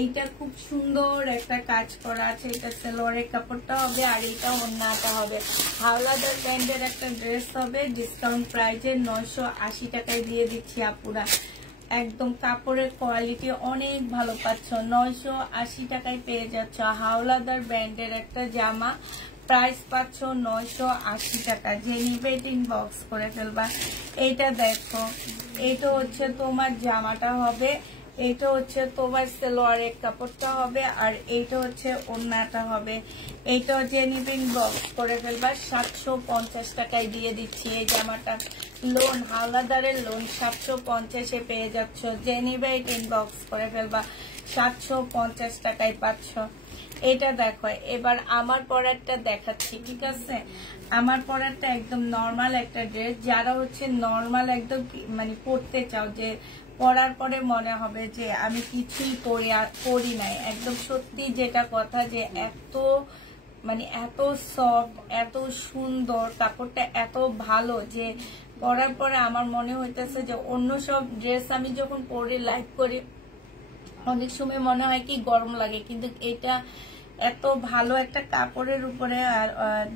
এইটা খুব সুন্দর একটা কাজ করা আছে, এটা সালোয়ারের কাপড়টা হবে আর এটা ওড়নাটা হবে। হাওলাদার ব্র্যান্ডের একটা ড্রেস হবে, ডিসকাউন্ট প্রাইসে 980 টাকায় দিয়ে দিচ্ছি আপুরা। একদম কাপড়ের কোয়ালিটি অনেক ভালো পাচ্ছ, 980 টাকায় পেয়ে যাচ্ছ হাওলাদার ব্র্যান্ডের একটা জামা। প্রাইস পাচ্ছ 980 টাকা। যে নিবে এটা ইনবক্স করে ফেলবা। এইটা দেখো, এটা হচ্ছে তোমার জামাটা হবে, এটা হচ্ছে তোমার সালোয়ারের কাপড়টা হবে আর এইটা হচ্ছে ওড়নাটা হবে। এইটা যে নিবে ইনবক্স করে ফেলবা। 750 টাকায় দিয়ে দিচ্ছি এই জামাটা। লোন, হাওলাদারের লোন 750-এ পেয়ে যাচ্ছ। যে নিবে এটা ইনবক্স করে ফেলবা। 750 টাকায় পাচ্ছ। এটা দেখো, এবার আমার পরারটা দেখাচ্ছি, ঠিক আছে? আমার পরারটা একদম নর্মাল একটা ড্রেস, যারা হচ্ছে নর্মাল একদম মানে পরতে চাও, যে পরার পরে মনে হবে যে আমি কিছুই পরি নাই, একদম সত্যি যেটা কথা, যে এত মানে এত সফট, এত সুন্দর কাপড়টা, এত ভালো যে পরার পরে আমার মনে হইতেছে যে অন্য সব ড্রেস আমি যখন পরে লাইক করি অনেক সময় মনে হয় কি গরম লাগে, কিন্তু এটা এত ভালো একটা কাপড়ের উপরে। আর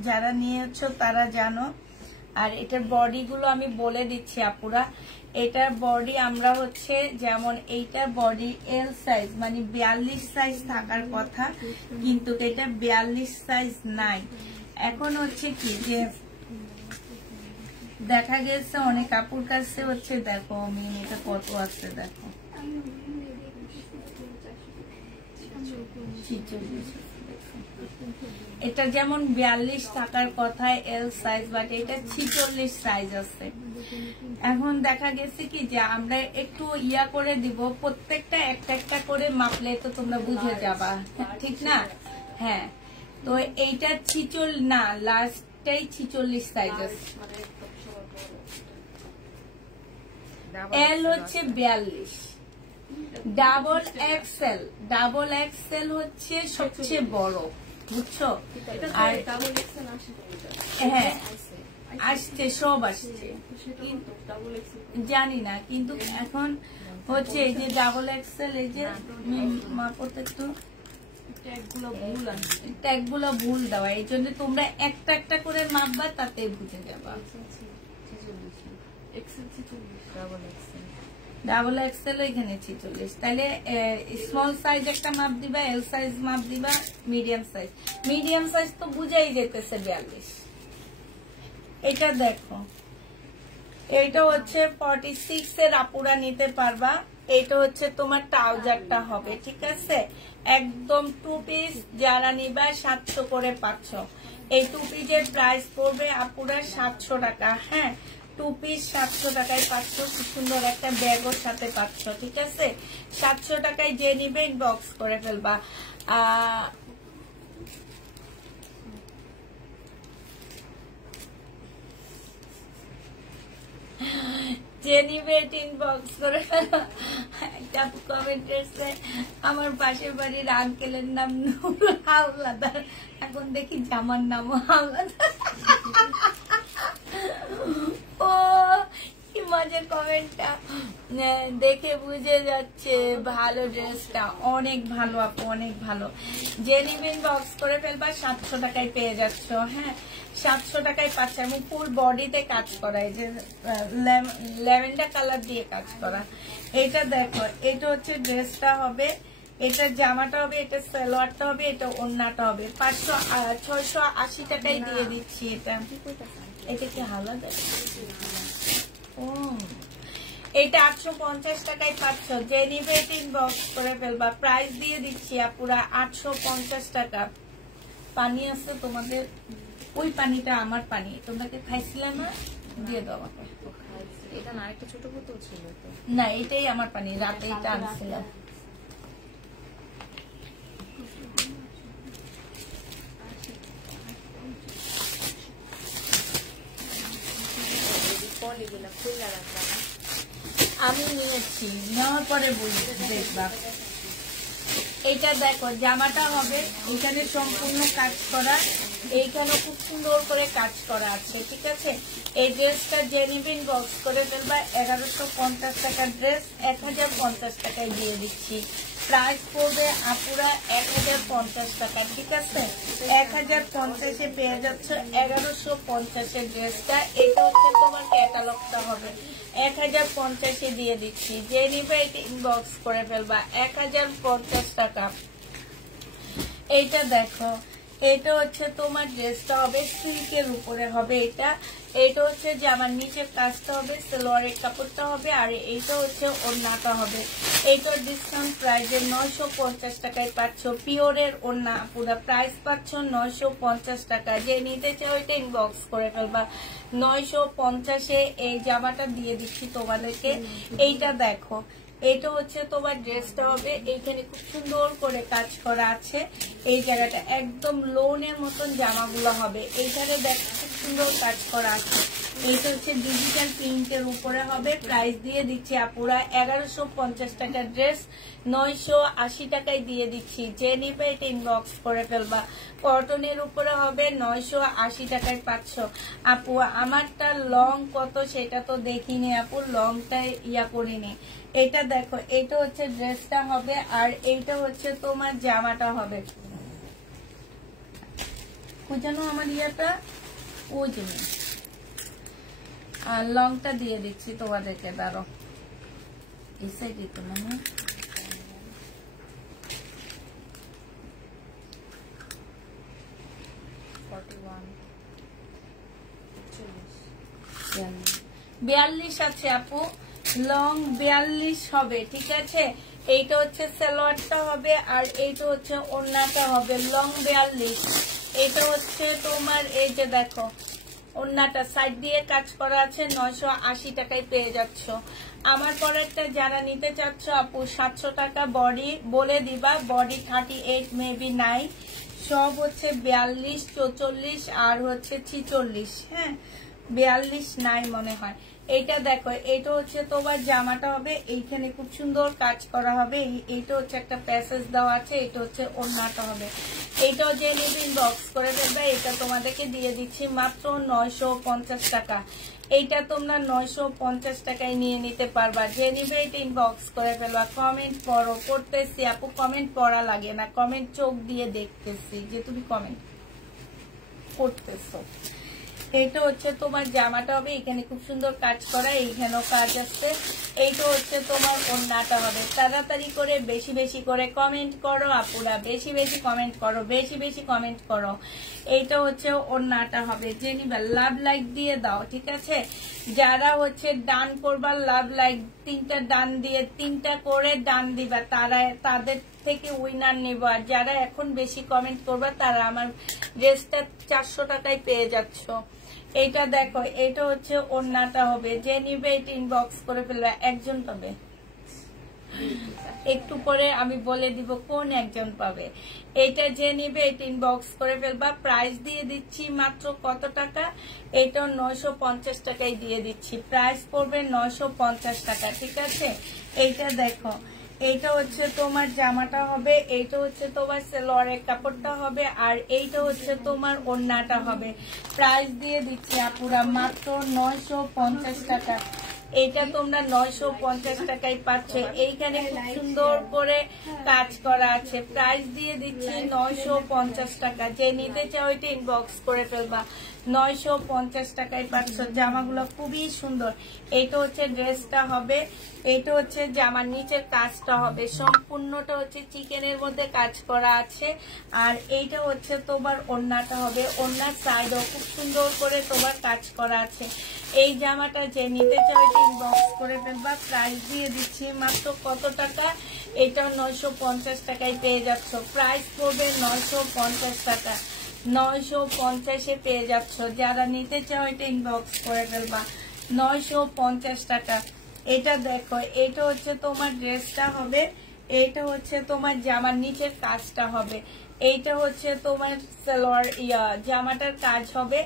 যারা নিয়েছো তারা জানো। আর এটার বডি গুলো আমি বলে দিচ্ছি আপুরা। এটার বডি আমরা হচ্ছে যেমন এইটার বডি এল সাইজ মানে 42 সাইজ থাকার কথা, কিন্তু এটা 42 সাইজ নাই। এখন হচ্ছে কি যে দেখা গেছে অনেক আপুর কাছে হচ্ছে, দেখো আমি এটা কত আছে দেখো, 46। এটা যেমন 42 টাকার কথা এল সাইজ, বাট এটা 46 সাইজ আছে। এখন দেখা গেছে কি যে আমরা একটু ইয়া করে দিব, প্রত্যেকটা একটা একটা করে মাপলে তো তোমরা বুঝে যাবা, ঠিক না? হ্যাঁ, তো এইটা 46 না, লাস্টটাই 46 সাইজ আছে। এল হচ্ছে 42, ডাবল এক্সেল, ডাবল এক্সেল হচ্ছে সবচেয়ে বড়, বুঝছো? আর হ্যাঁ আসছে, সব আসছে, জানি না, কিন্তু এখন হচ্ছে এই যে ডাবল এক্সেল, এই যে মাপতে একটু ট্যাগগুলো ভুল দেওয়া, এই জন্য তোমরা একটা একটা করে মাপবা, তাতে বুঝে যাবা। ডাবল এক্সেল এখানে 46, তাহলে স্মল সাইজ একটা মাপ দিবা, এল সাইজ মাপ দিবা, মিডিয়াম সাইজ। মিডিয়াম সাইজ তো বুঝাই যেতেছে 42। এটা দেখো, এটা হচ্ছে 46 এর আপুরা নিতে পারবা। এটা হচ্ছে তোমার ট্রাউজারটা হবে, ঠিক আছে? একদম 2 পিস যারা নিবা 700 করে পাচ্ছ। এই 2 পিসের প্রাইস পড়বে আপুরা 700 টাকা। হ্যাঁ, 2 পিস 700 টাকায় পাচ্ছ, খুব সুন্দর একটা ব্যাগের সাথে পাচ্ছ, ঠিক আছে? 700 টাকায় যে নিবে ইনবক্স করে ফেলবা। যে নিবে ইনবক্স করে ফেলবা। একটা কমেন্ট এসেছে, আমার পাশের বাড়ির আঙ্কেলের নাম নুরুল হাওলাদার, এখন দেখি জামার নাম হাওলাদার। ও কি মজার কমেন্টটা, দেখে বুঝে যাচ্ছে ভালো, ড্রেসটা অনেক ভালো আপু, অনেক ভালো। যে নিবে ইনবক্স করে ফেলবা, 700 টাকায় পেয়ে যাচ্ছ। হ্যাঁ, 700 টাকায় পাচ্ছে। আমি ফুল বডিতে কাজ করা, এই যে ল্যাভেন্ডার কালার দিয়ে কাজ করা। এটা দেখো, এটা হচ্ছে ড্রেসটা হবে, এটা জামাটা হবে, এটা সালোয়ারটা হবে, এটা ওড়নাটা হবে। 680 টাকায় দিয়ে দিচ্ছি এটা। এটা কি হাওলাদার? ও, এটা 850 টাকায় পাচ্ছ। যে নিবে ইনবক্স করে ফেলবা। প্রাইস দিয়ে দিচ্ছি আপুরা 850 টাকা। পানি আছে তোমাদের? ওই পানিটা আমার পানি, তোমরাকে খাইছিলে না, দিয়ে দাও আমাকে। এটা না, একটা ছোট বোতল ছিল তো। না, এটাই আমার পানি, রাতে এটা আনছিলাম। আমি নিয়েছি, নেওয়ার পরে দেখবা। এটা দেখো, জামাটা হবে এখানে সম্পূর্ণ কাজ করা, এইখানে খুব সুন্দর করে কাজ করা আছে, ঠিক আছে। এই ড্রেসটা যে নিবে ইনবক্স করে ফেলবা। 1150 টাকার ড্রেস 1050 টাকায় দিয়ে দিচ্ছি। প্রাইস পড়বে আপুরা 1050 টাকা, ঠিক আছে। 1050-এ পেয়ে যাচ্ছ 1150-এর ড্রেসটা। এটা হচ্ছে তোমার ক্যাটালগটা হবে। 1050-এ দিয়ে দিচ্ছি। যে নিবে এটা ইনবক্স করে ফেলবা। 1050 টাকা। এইটা দেখো, এটা হচ্ছে তোমার ড্রেসটা হবে সিল্কের উপরে হবে। এটা হচ্ছে যে আমার নিচের কাজটা হবে, সালোয়ারের কাপড়টা হবে, আর এইটা হচ্ছে ওড়নাটা হবে। এইটার ডিসকাউন্ট প্রাইসে 950 টাকায় পাচ্ছ। পিওরের ওড়না পুরো প্রাইস পাচ্ছ 950 টাকা। যে নিতে চাও এটা ইনবক্স করে ফেলবা। 950-এ এই জামাটা দিয়ে দিচ্ছি তোমাদেরকে। এইটা দেখো, এটা হচ্ছে তোমার ড্রেসটা হবে। এইখানে খুব সুন্দর করে কাজ করা আছে। এই জায়গাটা একদম লোনের মতন জামাগুলো হবে। এইখানে দেখো খুব সুন্দর কাজ করা আছে। এইটা হচ্ছে ডিজিটাল প্রিন্টের উপরে হবে। প্রাইস দিয়ে দিচ্ছি আপুরা 1150 টাকার ড্রেস 980 টাকায় দিয়ে দিচ্ছি। যে নিবে এটা ইনবক্স করে ফেলবা। কটনের উপরে হবে 980 টাকায় পাচ্ছ। আপু আমারটা লং কত সেটা তো দেখিনি আপু, লংটা ইয়া করিনি। এটা দেখো, এটা হচ্ছে ড্রেসটা হবে, আর এইটা হচ্ছে তোমার জামাটা হবে। বুঝানো আমার ইয়াটা ওই জিনিস। আর লংটা দিয়ে দিচ্ছি তোমাদেরকে, দাঁড়ো এই সাইডে তো মানে বিয়াল্লিশ আছে আপু, লং 42 হবে, ঠিক আছে। এইটা হচ্ছে সালোয়ারটা হবে, আর এইটা হচ্ছে ওড়নাটা হবে। লং 42। এটা হচ্ছে তোমার এই যে দেখো ওড়নাটা সাইড দিয়ে কাজ করা আছে। 980 টাকায় পেয়ে যাচ্ছ। আমার পরেরটা যারা নিতে চাচ্ছ আপু 700 টাকা বডি বলে দিবা। বডি 38 মেবি নাই, সব হচ্ছে 42, 44 আর হচ্ছে 46। হ্যাঁ 42 নাই মনে হয়। এইটা দেখো, এটা হচ্ছে তোমার জামাটা হবে। এইখানে খুব সুন্দর কাজ করা হবে। এইটা হচ্ছে একটা প্যাসেজ দেওয়া আছে। এটা হচ্ছে ওড়নাটা হবে। এইটাও যে নিবে ইনবক্স করে ফেলবে। এটা তোমাদেরকে দিয়ে দিচ্ছি মাত্র 950 টাকা। এইটা তোমরা 950 টাকায় নিয়ে নিতে পারবা। যে নিবে এটা ইনবক্স করে ফেলবা। কমেন্ট পড়ো, পড়তেছি আপু, কমেন্ট পড়া লাগে না, কমেন্ট চোখ দিয়ে দেখতেছি যে তুমি কমেন্ট করতেছো। এটা হচ্ছে তোমার জামাটা হবে। এখানে খুব সুন্দর কাজ করা, এইখানেও কাজ আছে। এইটা হচ্ছে তোমার ওড়নাটা হবে। তাড়াতাড়ি করে বেশি বেশি করে কমেন্ট করো আপুরা, বেশি বেশি কমেন্ট করো, বেশি বেশি কমেন্ট করো। এইটা হচ্ছে ওড়নাটা হবে। যে নিবা লাভ লাইক দিয়ে দাও, ঠিক আছে। যারা হচ্ছে ডান করবা লাভ লাইক 3টা ডান দিয়ে 3টা করে ডান দিবা, তাদের থেকে উইনার নেব। আর যারা এখন বেশি কমেন্ট করবা তারা আমার ড্রেসটা 400 টাকায় পেয়ে যাচ্ছ। এইটা দেখো, এটা হচ্ছে ওড়নাটা হবে। যে নিবে এটা ইনবক্স করে ফেলবে। একজন পাবে, একটু পরে আমি বলে দিব কোন একজন পাবে। এটা যে নিবে এটা ইনবক্স করে ফেলবা। প্রাইস দিয়ে দিচ্ছি মাত্র কত টাকা? এটা 950 টাকায় দিয়ে দিচ্ছি। প্রাইস পড়বে 950 টাকা, ঠিক আছে। এইটা দেখো, এইটা হচ্ছে তোমার জামাটা হবে। এইটা হচ্ছে তোমার সালোয়ারের কাপড়টা হবে, আর এইটা হচ্ছে তোমার ওড়নাটা হবে। প্রাইস দিয়ে দিচ্ছি আপুরা মাত্র 950 টাকা। এটা তোমরা 950 টাকায় পাচ্ছ। এইখানে খুব সুন্দর করে কাজ করা আছে। প্রাইস দিয়ে দিচ্ছি 950 টাকা। যে নিতে চাও এটা ইনবক্স করে ফেলবা। 950 টাকায় পাচ্ছ। জামাগুলো খুবই সুন্দর। এইটা হচ্ছে ড্রেসটা হবে। এইটা হচ্ছে জামার নিচের কাজটা হবে। সম্পূর্ণটা হচ্ছে চিকেনের মধ্যে কাজ করা আছে। আর এইটা হচ্ছে তোমার ওড়নাটা হবে। ওড়নার সাইডও খুব সুন্দর করে তোমার কাজ করা আছে। এই জামাটা যে নিতে চাও এটা ইনবক্স করে ফেলবা। প্রাইস দিয়ে দিচ্ছি মাত্র কত টাকা? এটা 950 টাকায় পেয়ে যাচ্ছ। প্রাইস পড়বে 950 টাকা। 950-এ পেয়ে যাচ্ছ। যারা নিতে চাও এটা ইনবক্স করে ফেলবা। 950 টাকা। এটা দেখো, এটা হচ্ছে তোমার ড্রেসটা হবে। এইটা হচ্ছে তোমার জামার নিচের কাজটা হবে। এইটা হচ্ছে তোমার সালোয়ার জামাটার কাজ হবে।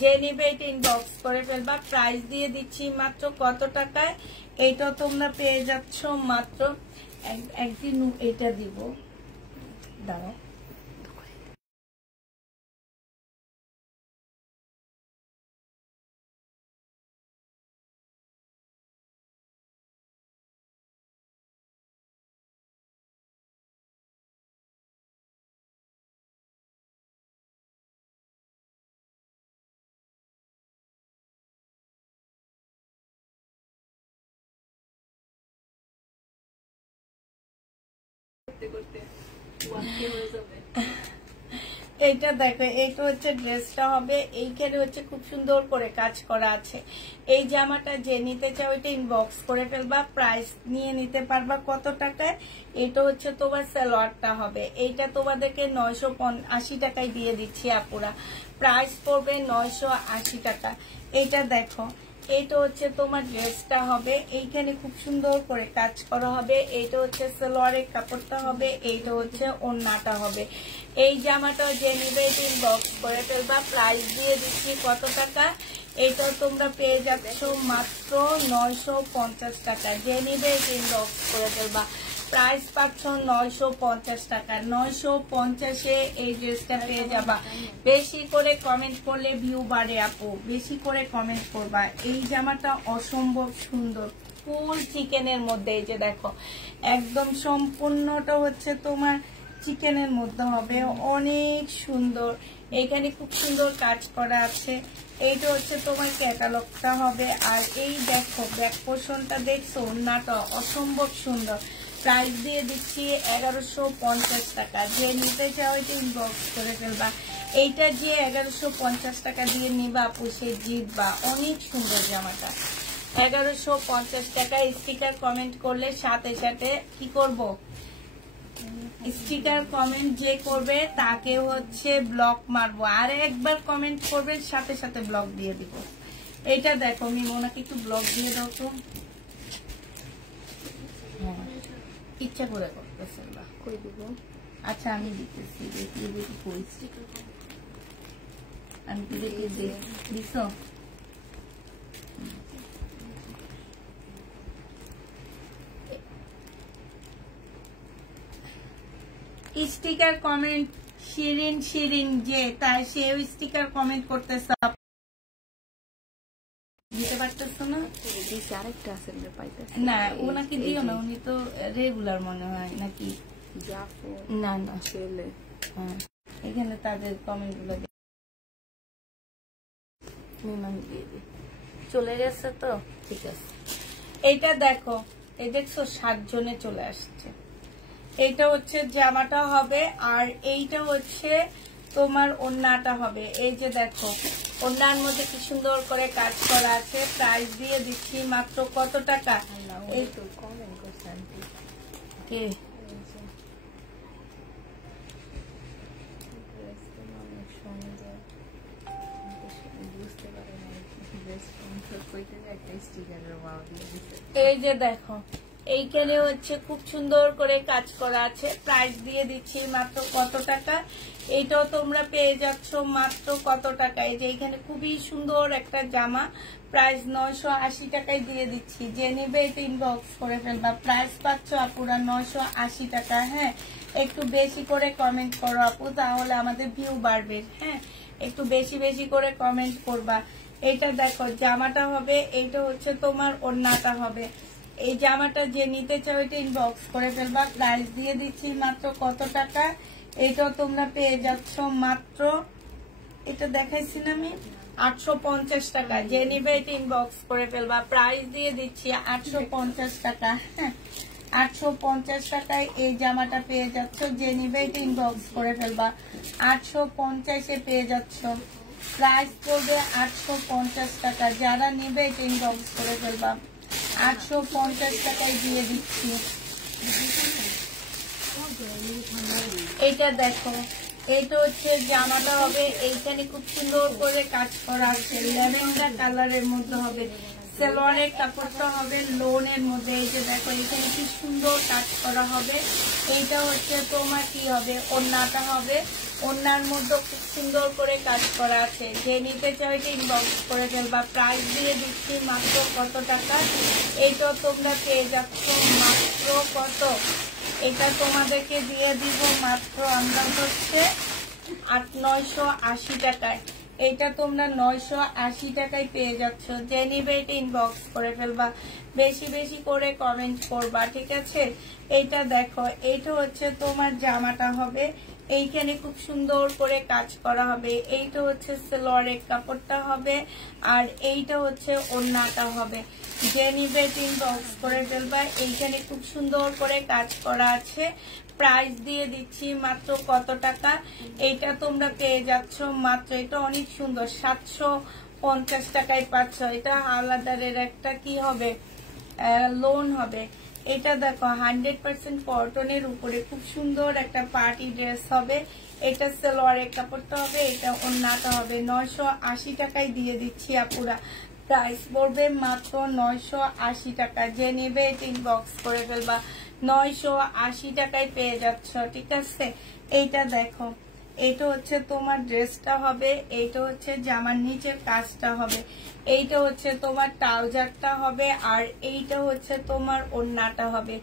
যে নিবে এটা ইনবক্স করে ফেলবা। প্রাইস দিয়ে দিচ্ছি মাত্র কত টাকায়? এইটা তোমরা পেয়ে যাচ্ছ মাত্র একদিন এটা দিব, দাঁড়াও। এইটা দেখো, এইটা হচ্ছে ড্রেসটা হবে, এইখানে হচ্ছে খুব সুন্দর করে কাজ করা আছে। এই জামাটা যে নিতে চাও এটা ইনবক্স করে ফেলবা, প্রাইস নিয়ে নিতে পারবা কত টাকায়। এটা হচ্ছে তোমার সালোয়ারটা হবে, এইটা তোমাদেরকে 980 টাকায় দিয়ে দিচ্ছি আপুরা, প্রাইস পড়বে 980 টাকা। এইটা দেখো, এইটা হচ্ছে তোমার ড্রেসটা হবে, এইখানে খুব সুন্দর করে কাজ করা হবে। এইটা হচ্ছে সালোয়ারের কাপড়টা হবে, এইটা হচ্ছে ওড়নাটা হবে। এই জামাটা যে নিবে এটা ইনবক্স করে ফেলবা, প্রাইস দিয়ে দিচ্ছি কত টাকা। এইটা তোমরা পেয়ে যাচ্ছ মাত্র 950 টাকা। যে নিবে এটা ইনবক্স করে ফেলবা, প্রাইস পাচ্ছ 950 টাকা। 950-এ এই ড্রেসটা পেয়ে যাবা। বেশি করে কমেন্ট করলে ভিউ বাড়ে আপু, বেশি করে কমেন্ট করবা। এই জামাটা অসম্ভব সুন্দর, ফুল চিকেনের মধ্যে। এই যে দেখো, একদম সম্পূর্ণটা হচ্ছে তোমার চিকেনের মধ্যে হবে, অনেক সুন্দর। এখানে খুব সুন্দর কাজ করা আছে। এইটা হচ্ছে তোমার ক্যাটালগটা হবে। আর এই দেখো ব্যাক পোর্শনটা দেখছো, ওড়নাটা অসম্ভব সুন্দর। প্রাইস দিয়ে দিচ্ছি 1150 টাকা। যে নিতে চাও এটা ইনবক্স করে ফেলবা। এইটা যে 1150 টাকা দিয়ে নিবা আপু, সে জিতবা। অনেক সুন্দর জামাটা, 1150 টাকা। স্টিকার কমেন্ট করলে সাথে সাথে কি করব, স্টিকার কমেন্ট যে করবে তাকে হচ্ছে ব্লক মারবো, আর একবার কমেন্ট করবে সাথে সাথে ব্লক দিয়ে দিব। এটা দেখো, আমি মোনাকে একটু ব্লক দিয়ে দাও তো। ইচ্ছা করে করতেছে না, কই দিব? আচ্ছা আমি দিতেছি, দেখি দেখি কইছি আমি কি দেখি দিছ। স্টিকার কমেন্ট শিরিন শিরিন যে, তাই সেও স্টিকার কমেন্ট করতেছে, দিতে পারতেছ না। দিছি আরেকটা আছে রে, পাইতেছি না ওনাকে দিও না, উনি তো রেগুলার মনে হয় নাকি। জাফর না না, ছেলে। হ্যাঁ এখানে তাদের কমেন্ট গুলো চলে গেছে তো, ঠিক আছে। এইটা দেখো, এই দেখছো 7 জনে চলে আসছে। এইটা হচ্ছে জামাটা হবে, আর এইটা হচ্ছে তোমার ওড়নাটা হবে। এই যে দেখো, ওড়নার মধ্যে কি সুন্দর করে কাজ করা আছে। প্রাইস দিয়ে দিচ্ছি মাত্র কত টাকা। এই তো কমেন্ট করছেন কে বুঝতে পারে না, কইতে একটা স্টিকারের ওয়াও দিয়ে দিছে। এই যে দেখো, এইখানে হচ্ছে খুব সুন্দর করে কাজ করা আছে। প্রাইস দিয়ে দিচ্ছি মাত্র কত টাকা। এইটাও তোমরা পেয়ে যাচ্ছ মাত্র কত টাকা। এই যে এখানে খুবই সুন্দর একটা জামা, প্রাইস 980 টাকায় দিয়ে দিচ্ছি। যে নেবে এটা ইনবক্স করে ফেলবা, প্রাইস পাচ্ছ আপুরা 980 টাকা। হ্যাঁ একটু বেশি করে কমেন্ট করো আপু, তাহলে আমাদের ভিউ বাড়বে। হ্যাঁ একটু বেশি বেশি করে কমেন্ট করবা। এইটা দেখো জামাটা হবে, এইটা হচ্ছে তোমার ওড়নাটা হবে। এই জামাটা যে নিতে চাও এটা ইনবক্স করে ফেলবা, প্রাইস দিয়ে দিচ্ছি মাত্র কত টাকা। এটাও তোমরা পেয়ে যাচ্ছ মাত্র, এটা দেখাইছি না আমি, 850 টাকা। যে নিবে এটা ইনবক্স করে ফেলবা, প্রাইস দিয়ে দিচ্ছি 850 টাকা। হ্যাঁ 850 টাকায় এই জামাটা পেয়ে যাচ্ছ। যে নিবে এটা ইনবক্স করে ফেলবা, 850-এ পেয়ে যাচ্ছ। প্রাইস পড়বে 850 টাকা। যারা নিবে এটা ইনবক্স করে ফেলবা, 850 টাকায় দিয়ে দিচ্ছি। এইটা দেখো, এইটা হচ্ছে জামাটা হবে, এইখানে খুব সুন্দর করে কাজ করা আছে, ল্যাভেন্ডার কালারের মধ্যে হবে। সালোয়ারের কাপড়টা হবে লোনের মধ্যে। এই যে দেখো, এখানে কি সুন্দর কাজ করা হবে। এইটা হচ্ছে তোমার কি হবে, ওড়নাটা হবে। ওড়নার মধ্যে খুব সুন্দর করে কাজ করা আছে। যে নিতে চাও এটা ইনবক্স করে ফেলবা, প্রাইস দিয়ে দিচ্ছি মাত্র কত টাকা। এইটাও তোমরা পেয়ে যাচ্ছ মাত্র কত, এটা তোমাদেরকে দিয়ে দিব মাত্র আমরা হচ্ছে 980 টাকায়। এইটা তোমরা 980 টাকায় পেয়ে যাচ্ছ। যে নিবে এটা ইনবক্স করে ফেলবা, বেশি বেশি করে কমেন্ট করবা, ঠিক আছে। এইটা দেখো, এইটা হচ্ছে তোমার জামাটা হবে, এইখানে খুব সুন্দর করে কাজ করা হবে। এইটা হচ্ছে সালোয়ারের কাপড়টা হবে, আর এইটা হচ্ছে ওড়নাটা হবে। যে নিবে ইনবক্স করে ফেলবা, এইখানে খুব সুন্দর করে কাজ করা আছে। প্রাইস দিয়ে দিচ্ছি মাত্র কত টাকা, এইটা তোমরা পেয়ে যাচ্ছ মাত্র, এটা অনেক সুন্দর 750 টাকায় পাচ্ছ। এটা হাওলাদারের একটা কি হবে, লোন হবে। এটা দেখো 100% কটনের উপরে খুব সুন্দর একটা পার্টি ড্রেস হবে। এটা সালোয়ারের কাপড়টা হবে, এটা ওড়নাটা হবে। 980 টাকায় দিয়ে দিচ্ছি আপুরা, প্রাইস পড়বে মাত্র 980 টাকা। যে নেবে এটা ইনবক্স করে ফেলবা, 980 টাকায় পেয়ে যাচ্ছ, ঠিক আছে। এইটা দেখো, এইটা হচ্ছে তোমার ড্রেসটা হবে, এইটা হচ্ছে জামার নিচের কাজটা হবে, এইটা হচ্ছে তোমার ট্রাউজারটা হবে, আর এইটা হচ্ছে তোমার ওড়নাটা হবে।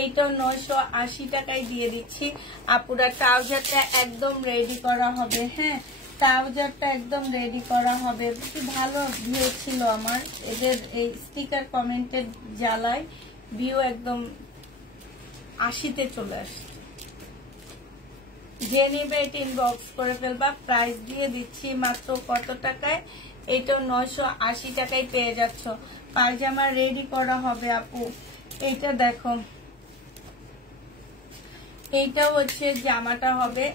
এইটা 980 টাকায় দিয়ে দিচ্ছি আপুরা। ট্রাউজারটা একদম রেডি করা হবে, হ্যাঁ ট্রাউজারটা একদম রেডি করা হবে। কি ভালো ভিউ ছিল আমার, এদের এই স্টিকার কমেন্টের জ্বালায় ভিউ একদম 80-তে চলে আসছে। যে নেবে এটা ইনবক্স করে ফেলবা, প্রাইস দিয়ে দিচ্ছি মাত্র কত টাকায়, এটা 980 টাকায় পেয়ে যাচ্ছ। পায়জামা রেডি করা হবে আপু। এইটা দেখো, এইটা হচ্ছে জামাটা হবে,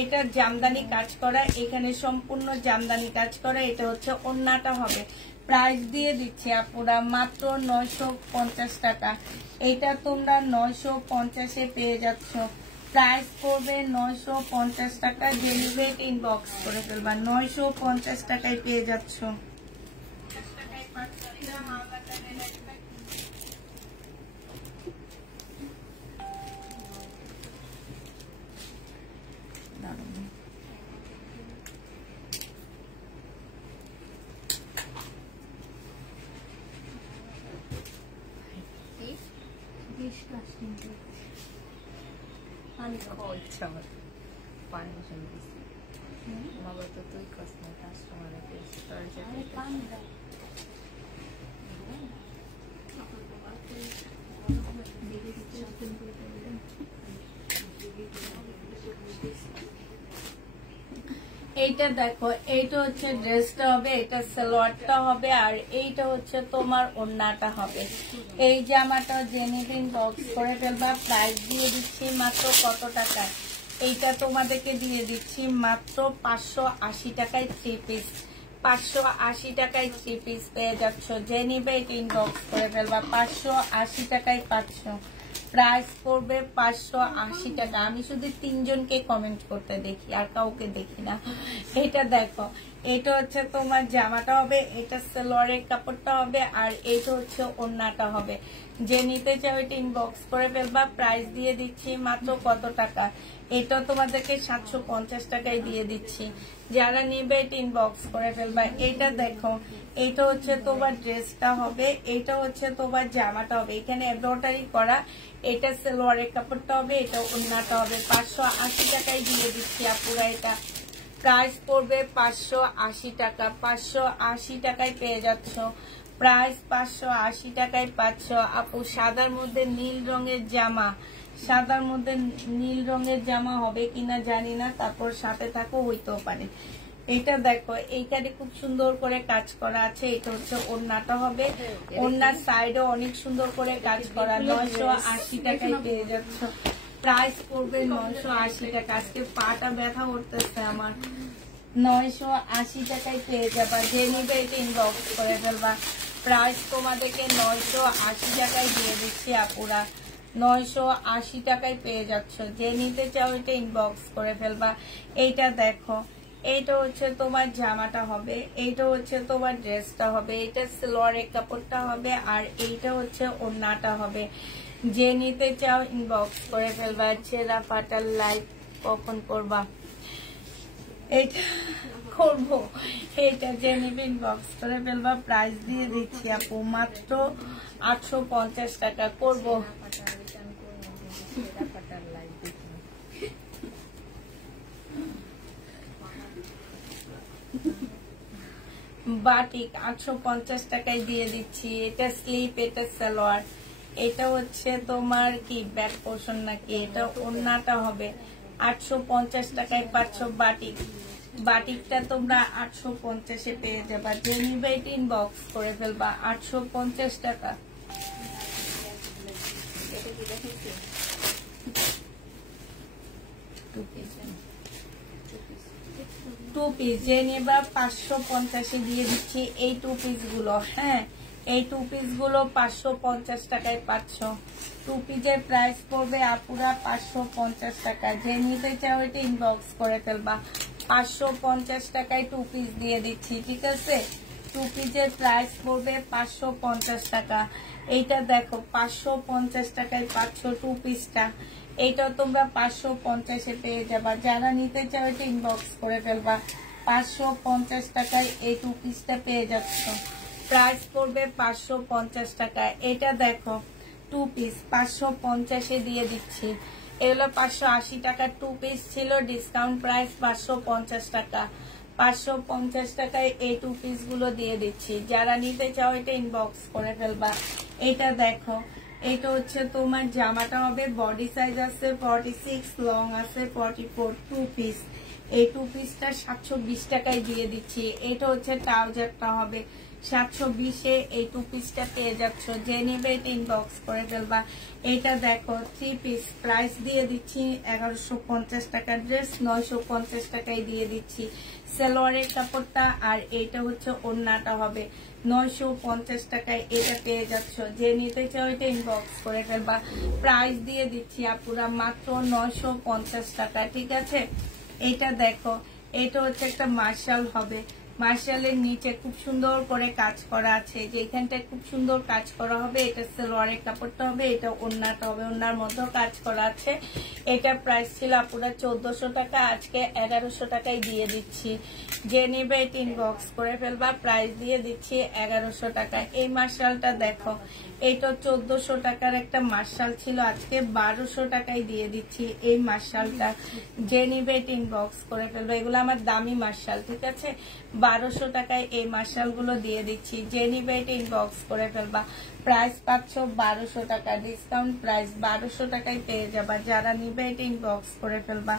এটা জামদানি কাজ করা, এখানে সম্পূর্ণ জামদানি কাজ করা। এটা হচ্ছে ওড়নাটা হবে, প্রাইস দিয়ে দিচ্ছি আপুরা মাত্র 950 টাকা। এটা তোমরা 950-এ পেয়ে যাচ্ছ, প্রাইস করবে 950 টাকা। ডেলিভারি ইনবক্স করে ফেলবা, 950 টাকায় পেয়ে যাচ্ছ। পানি খাওয়া ইচ্ছা আমার, পারমিশন দিচ্ছি বাবা, তো তুই কস না কাস্টমারের পেয়েছে তোর যেতে পানি দাও। এইটা দেখো, এইটা হচ্ছে ড্রেসটা হবে, এটা সালোয়ারটা হবে, আর এইটা হচ্ছে তোমার ওড়নাটা হবে। এই জামাটা জেনিভিন বক্স করে ফেলবা, প্রাইস দিয়ে দিচ্ছি মাত্র কত টাকা, এইটা তোমাদেরকে দিয়ে দিচ্ছি মাত্র 580 টাকায় 3 পিস। 580 টাকায় 3 পিস পেয়ে যাচ্ছ। যে নিবে এটা ইনবক্স করে ফেলবা, 580 টাকায় পাচ্ছ। প্রাইস পড়বে 580 টাকা। আমি শুধু 3 জনকে কমেন্ট করতে দেখি, আর কাউকে দেখি না। এটা দেখো, এটা হচ্ছে তোমার জামাটা হবে, এটা সালোয়ারের কাপড়টা হবে, আর এটা হচ্ছে ওড়নাটা হবে। যে নিতে চাও এটা ইনবক্স করে ফেলবা, প্রাইস দিয়ে দিচ্ছি মাত্র কত টাকা, এটা তোমাদেরকে 750 টাকায় দিয়ে দিচ্ছি। যারা নিবে এটা ইনবক্স করে ফেলবা। এটা দেখো, এটা হচ্ছে তোমার ড্রেসটা হবে, এটা হচ্ছে তোমার জামাটা হবে, এখানে এমব্রয়ডারি করা। এটা সালোয়ারের কাপড়টা হবে, এটা ওড়নাটা হবে। 580 টাকায় দিয়ে দিচ্ছি আপুরা। এটা প্রাইস পড়বে 580 টাকা। 580 টাকায় পেয়ে যাচ্ছ, প্রাইস 580 টাকায় পাচ্ছ আপু। সাদার মধ্যে নীল রঙের জামা, সাদার মধ্যে নীল রঙের জামা হবে কিনা জানি না, তারপর সাথে থাকো, হইতেও পারে। এটা দেখো, এইখানে খুব সুন্দর করে কাজ করা আছে, এটা হচ্ছে ওড়নাটা হবে, ওড়নার সাইডে অনেক সুন্দর করে কাজ করা। 980 টাকায় পেয়ে যাচ্ছ, প্রাইস পড়বে 980 টাকা। আজকে পাটা ব্যথা করতেছে আমার। 980 টাকায় পেয়ে যাবা। যে নিবে এটা ইনবক্স করে ফেলবা, প্রাইস তোমাদেরকে 980 টাকায় দিয়ে দিচ্ছি আপুরা। 980 টাকায় পেয়ে যাচ্ছ। যে নিতে চাও এটা ইনবক্স করে ফেলবা। এইটা দেখো, এইটা হচ্ছে তোমার জামাটা হবে, এইটা হচ্ছে তোমার ড্রেসটা হবে, এটা সালোয়ারের কাপড়টা হবে, আর এইটা হচ্ছে ওড়নাটা হবে। যে নিতে চাও ইনবক্স করে ফেলবা। ছেঁড়া ফাটার লাইভ কখন করবা? এইটা করবো, এইটা যে নিবে ইনবক্স করে ফেলবা। প্রাইস দিয়ে দিচ্ছি আপু মাত্র 850 টাকা। করবো বাটিক 850 টাকায় দিয়ে দিচ্ছি। এটা স্লিপ, এটা সালোয়ার, এটা হচ্ছে তোমার কি ব্যাক পোর্শন নাকি, এটা ওড়নাটা হবে। 850 টাকায় পাচ্ছ বাটিক। বাটিকটা তোমরা 850-এ পেয়ে যাবা। যে নিবে এটা ইনবক্স করে ফেলবা। 850 টাকা। টু পিস যে নেবা 550 দিয়ে দিচ্ছি এই 2 পিস গুলো। হ্যাঁ, এই 2 পিস গুলো 550 টাকায় পাচ্ছ। 2 পিসের প্রাইস পড়বে আপুরা 550 টাকা। যে নিতে চাও এটা ইনবক্স করে ফেলবা। 550 টাকায় 2 পিস দিয়ে দিচ্ছি, ঠিক আছে। 2 পিসের প্রাইস পড়বে 550 টাকা। এইটা দেখো 550 টাকায় পাচ্ছ 2 পিসটা। এইটা তোমরা 550-এ পেয়ে যাবা। যারা নিতে চাও এটা ইনবক্স করে ফেলবা। 550 টাকায় এই 2 পিসটা পেয়ে যাচ্ছ। প্রাইস পড়বে 550 টাকা। এটা দেখো 2 পিস 550-এ দিয়ে দিচ্ছি। এগুলো 580 টাকার 2 পিস ছিল, ডিসকাউন্ট প্রাইস 550 টাকা। 550 টাকায় এই 2 পিস গুলো দিয়ে দিচ্ছি। যারা নিতে চাও এটা ইনবক্স করে ফেলবা। এটা দেখো, এটা হচ্ছে তোমার জামাটা হবে বডি সাইজ আছে 46, লং আছে 44, 2 পিস। এই 2 পিসটা 720 টাকায় দিয়ে দিচ্ছি। এটা হচ্ছে ট্রাউজারটা হবে 720-এ এই 2 পিসটা পেয়ে যাচ্ছ। যে নেবে এটা ইনবক্স করে ফেলবা। এটা দেখো 3 পিস, প্রাইস দিয়ে দিচ্ছি 1150 টাকা। ড্রেস 950 টাকায় দিয়ে দিচ্ছি। সালোয়ারের কাপড়টা আর এইটা হচ্ছে ওড়নাটা হবে 950 টাকায়। এটা পেয়ে যাচ্ছ। যে নিতে চাও এটা ইনবক্স করে ফেলবা। প্রাইস দিয়ে দিচ্ছি আপুরা মাত্র 950 টাকা, ঠিক আছে। এটা দেখো, এটা হচ্ছে একটা মার্শাল হবে। মার্শালের নিচে খুব সুন্দর করে কাজ করা আছে, যে এখানটায় খুব সুন্দর কাজ করা হবে। এটা সালোয়ারের কাপড়টা হবে, এটা ওড়নাটা হবে, ওড়নার মধ্যেও কাজ করা আছে। এটা প্রাইস ছিল আপুরা 1400 টাকা, আজকে 1100 টাকায় দিয়ে দিচ্ছি। যে নেবে এটা ইনবক্স করে ফেলবা। প্রাইস দিয়ে দিচ্ছি 1100 টাকা। এই মার্শালটা দেখো, এইটা 1400 টাকার একটা মার্শাল ছিল, আজকে 1200 টাকায় দিয়ে দিচ্ছি এই মার্শালটা। যে নিবে এটা ইনবক্স করে ফেলবা। এগুলো আমার দামি মার্শাল, ঠিক আছে। 1200 টাকায় এই মার্শাল গুলো দিয়ে দিচ্ছি। যে নিবে এটা ইনবক্স করে ফেলবা। প্রাইস পাচ্ছ 1200 টাকা, ডিসকাউন্ট প্রাইস 1200 টাকায় পেয়ে যাবা। যারা নিবে এটা ইনবক্স করে ফেলবা।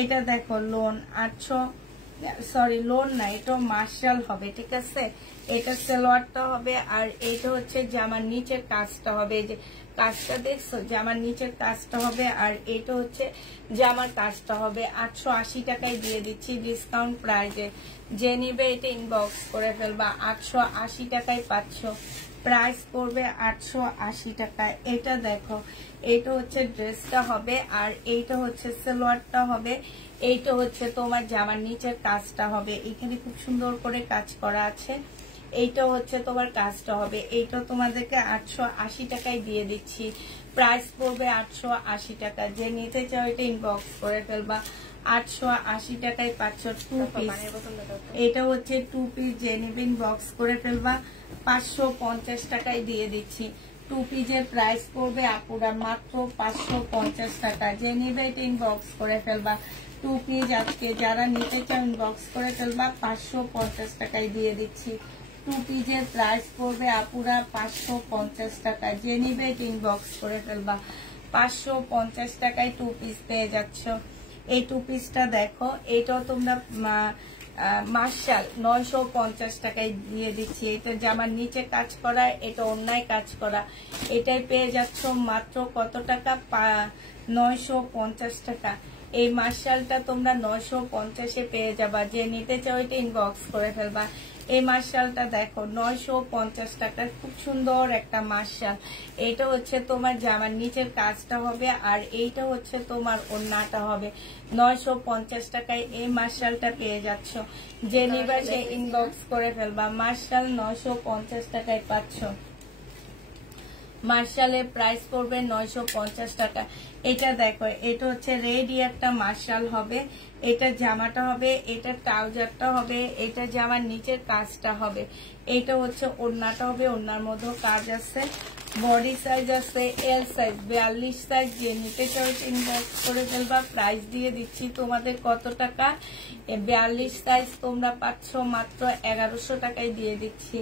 এটা দেখো লোন 800, সরি লোন না, এটা মার্শাল হবে, ঠিক আছে। এটা সালোয়ারটা হবে আর এটা হচ্ছে জামার নিচের কাজটা হবে। যে কাজটা দেখছো, জামার নিচের কাজটা হবে আর এটা হচ্ছে জামার কাজটা হবে। 880 টাকায় দিয়ে দিচ্ছি ডিসকাউন্ট প্রাইজে। যে নিবে এটা ইনবক্স করে ফেলবা। 880 টাকায় পাচ্ছ। প্রাইস পড়বে 880 টাকা। এটা দেখো, এটা হচ্ছে ড্রেসটা হবে আর এইটা হচ্ছে সালোয়ারটা হবে। এইটা হচ্ছে তোমার জামার নিচের কাজটা হবে। এখানে খুব সুন্দর করে কাজ করা আছে। এইটা হচ্ছে তোমার কাজটা হবে। এইটা তোমাদেরকে 880 টাকায় দিয়ে দিচ্ছি। প্রাইস পড়বে 880 টাকা। যে নিতে চাও এটা ইনবক্স করে ফেলবা। 880 টাকায় পাচ্ছ 2 পিস। এটা হচ্ছে 2 পিস। যে নিবে ইনবক্স করে ফেলবা। 550 টাকায় দিয়ে দিচ্ছি। 2 পিসের প্রাইস পড়বে আপুরা মাত্র 550 টাকা। যে নিবে এটা ইনবক্স করে ফেলবা। 2 পিস আজকে যারা নিতে চাও ইনবক্স করে ফেলবা। 550 টাকায় দিয়ে দিচ্ছি। 2 পিসের প্রাইস পড়বে আপুরা 550 টাকা। যে নিবে এটা ইনবক্স করে ফেলবা। 550 টাকায় 2 পিস পেয়ে যাচ্ছ। এই 2 পিসটা দেখো, এটাও তোমরা মার্শাল 950 টাকায় দিয়ে দিচ্ছি। এটা জামার নিচে কাজ করা, এটা অন্যায় কাজ করা। এটাই পেয়ে যাচ্ছ মাত্র কত টাকা? 950 টাকা। এই মার্শালটা তোমরা 950-এ পেয়ে যাবা। যে নিতে চাও এটা ইনবক্স করে ফেলবা। এই মার্শালটা দেখো 950 টাকার খুব সুন্দর একটা মার্শাল। এটা হচ্ছে তোমার জামার নিচের কাজটা হবে আর এইটা হচ্ছে তোমার ওড়নাটা হবে। 950 টাকায় এই মার্শালটা পেয়ে যাচ্ছ। যে নিবা সে ইনবক্স করে ফেলবা। মার্শাল 950 টাকায় পাচ্ছ। মার্শালের প্রাইস পড়বে 950 টাকা। এটা দেখো, এটা হচ্ছে রেডি একটা মার্শাল হবে। এটা জামাটা হবে, এটা ট্রাউজারটা হবে, এটা জামার নিচের কাজটা হবে। এটা হচ্ছে ওড়নাটা হবে, ওড়নার মধ্যেও কাজ আছে। বডি সাইজ আছে এল সাইজ, 42 সাইজ। যে নিতে চাও ইনবক্স করে ফেলবা। প্রাইস দিয়ে দিচ্ছি তোমাদের কত টাকা? 42 সাইজ তোমরা পাচ্ছ মাত্র 1100 টাকায় দিয়ে দিচ্ছি।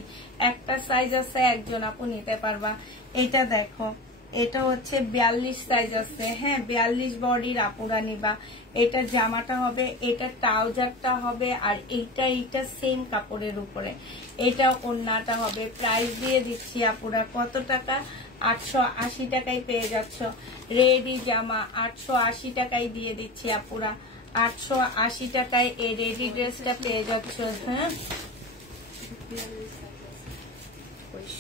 একটা সাইজ আছে, একজন আপু নিতে পারবা। এটা দেখো, এটা হচ্ছে 42 সাইজ আছে। হ্যাঁ, 42 বডির আপুরা নিবা। এটা জামাটা হবে, এটা ট্রাউজারটা হবে আর এইটা সেম কাপড়ের উপরে। এটা ওড়নাটা হবে। প্রাইস দিয়ে দিচ্ছি আপুরা কত টাকা? 880 টাকায় পেয়ে যাচ্ছ। রেডি জামা 880 টাকায় দিয়ে দিচ্ছি আপুরা, 880 টাকায় এই রেডি ড্রেসটা পেয়ে যাচ্ছ। হ্যাঁ,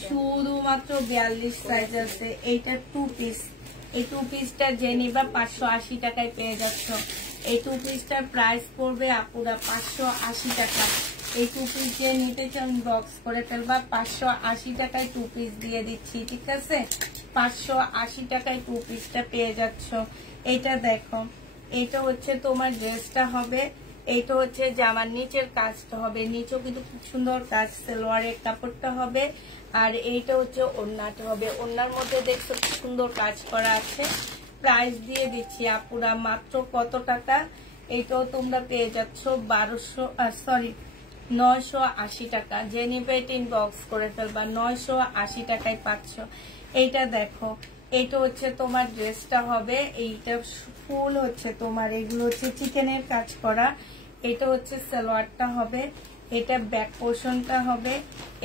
শুধুমাত্র 42 সাইজ আছে। এইটা 2 পিস, এই 2 পিসটা যে নিবা 580 টাকায় পেয়ে যাচ্ছ। এই 2 পিসটার প্রাইস পড়বে আপুরা 580 টাকা। এই 2 পিস যে নিতে চান বক্স করে ফেলবা, 580 টাকায় 2 পিস দিয়ে দিচ্ছি, ঠিক আছে? 580 টাকায় 2 পিসটা পেয়ে যাচ্ছ। এটা দেখো, এটা হচ্ছে তোমার ড্রেসটা হবে, এইটা হচ্ছে জামার নিচের কাজটা হবে, নিচেও কিন্তু খুব সুন্দর কাজ, সালোয়ারের কাপড়টা হবে। আর এইটা হচ্ছে ওড়নাটা হবে, ওড়নার মধ্যে দেখছো খুব সুন্দর কাজ করা আছে। প্রাইস দিয়ে দিচ্ছি আপুরা মাত্র কত টাকা? এইটাও তোমরা পেয়ে যাচ্ছ 980 টাকা। যে নিবে এটা ইনবক্স করে ফেলবা, 980 টাকায় পাচ্ছ। এইটা দেখো, এইটা হচ্ছে তোমার ড্রেসটা হবে, এইটা ফুল হচ্ছে তোমার, এগুলো হচ্ছে চিকেনের কাজ করা। এটা হচ্ছে সালোয়ারটা হবে, এটা ব্যাক পোর্শনটা হবে,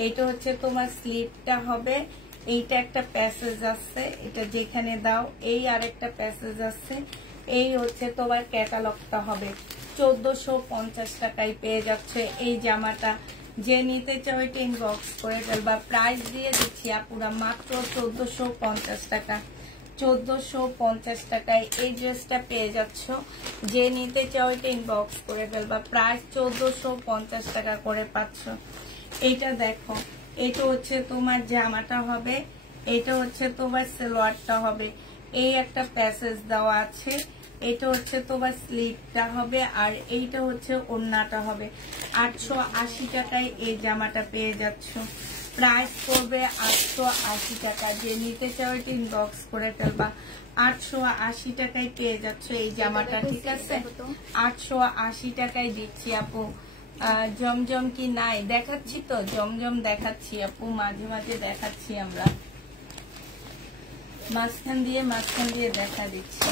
এইটা হচ্ছে তোমার স্লিভটা হবে। এইটা একটা প্যাসেজ আছে, এটা যেখানে দাও এই আরেকটা প্যাসেজ আছে। এই হচ্ছে তোমার ক্যাটালগটা হবে। 1450 টাকায় পেয়ে যাচ্ছে এই জামাটা। যে নিতে চাও এটা ইনবক্স করে ফেলবা। প্রাইস দিয়ে দিচ্ছি আপুরা মাত্র 1450 টাকা। 1450 টাকায় এই ড্রেসটা পেয়ে যাচ্ছ। যে নিতে চাও এটা ইনবক্স করে ফেলবা। প্রাইস 1450 টাকা করে পাচ্ছ। এইটা দেখো, এটা হচ্ছে তোমার জামাটা হবে, এটা হচ্ছে তোমার সালোয়ারটা হবে। এই একটা প্যাসেজ দেওয়া আছে, এটা হচ্ছে তোমার স্লিভটা হবে, আর এইটা হচ্ছে ওড়নাটা হবে। 880 টাকায় এই জামাটা পেয়ে যাচ্ছ। প্রাইস করবে 880 টাকা। যে নিতে চাও এটা ইনবক্স করে ফেলবা। 880 টাকায় পেয়ে যাচ্ছ এই জামাটা, ঠিক আছে? 880 টাকায় দিচ্ছি আপু। জমজম কি নাই? দেখাচ্ছি তো, জমজম দেখাচ্ছি আপু, মাঝে মাঝে দেখাচ্ছি আমরা, মাঝখান দিয়ে দেখা দিচ্ছি।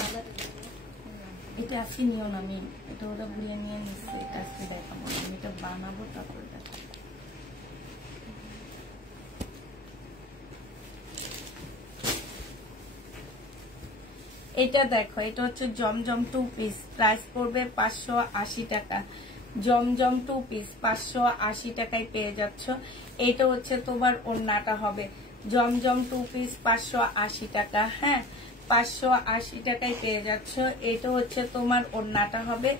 এটা আজকে নিও না, আমি এটা ওরা বুঝে নিয়ে নিচ্ছে, এটা আজকে দেখাবো, আমি এটা বানাবো তারপরে দেখাবো। এটা দেখো, এটা হচ্ছে জমজম 2 পিস, প্রাইস পড়বে 580 টাকা। জমজম 2 পিস 580 টাকায় পেয়ে যাচ্ছ। এটা হচ্ছে তোমার ওড়নাটা হবে। জমজম 2 পিস 580 টাকা। হ্যাঁ, 580 টাকায় পেয়ে যাচ্ছ। এটা হচ্ছে তোমার ওড়নাটা হবে।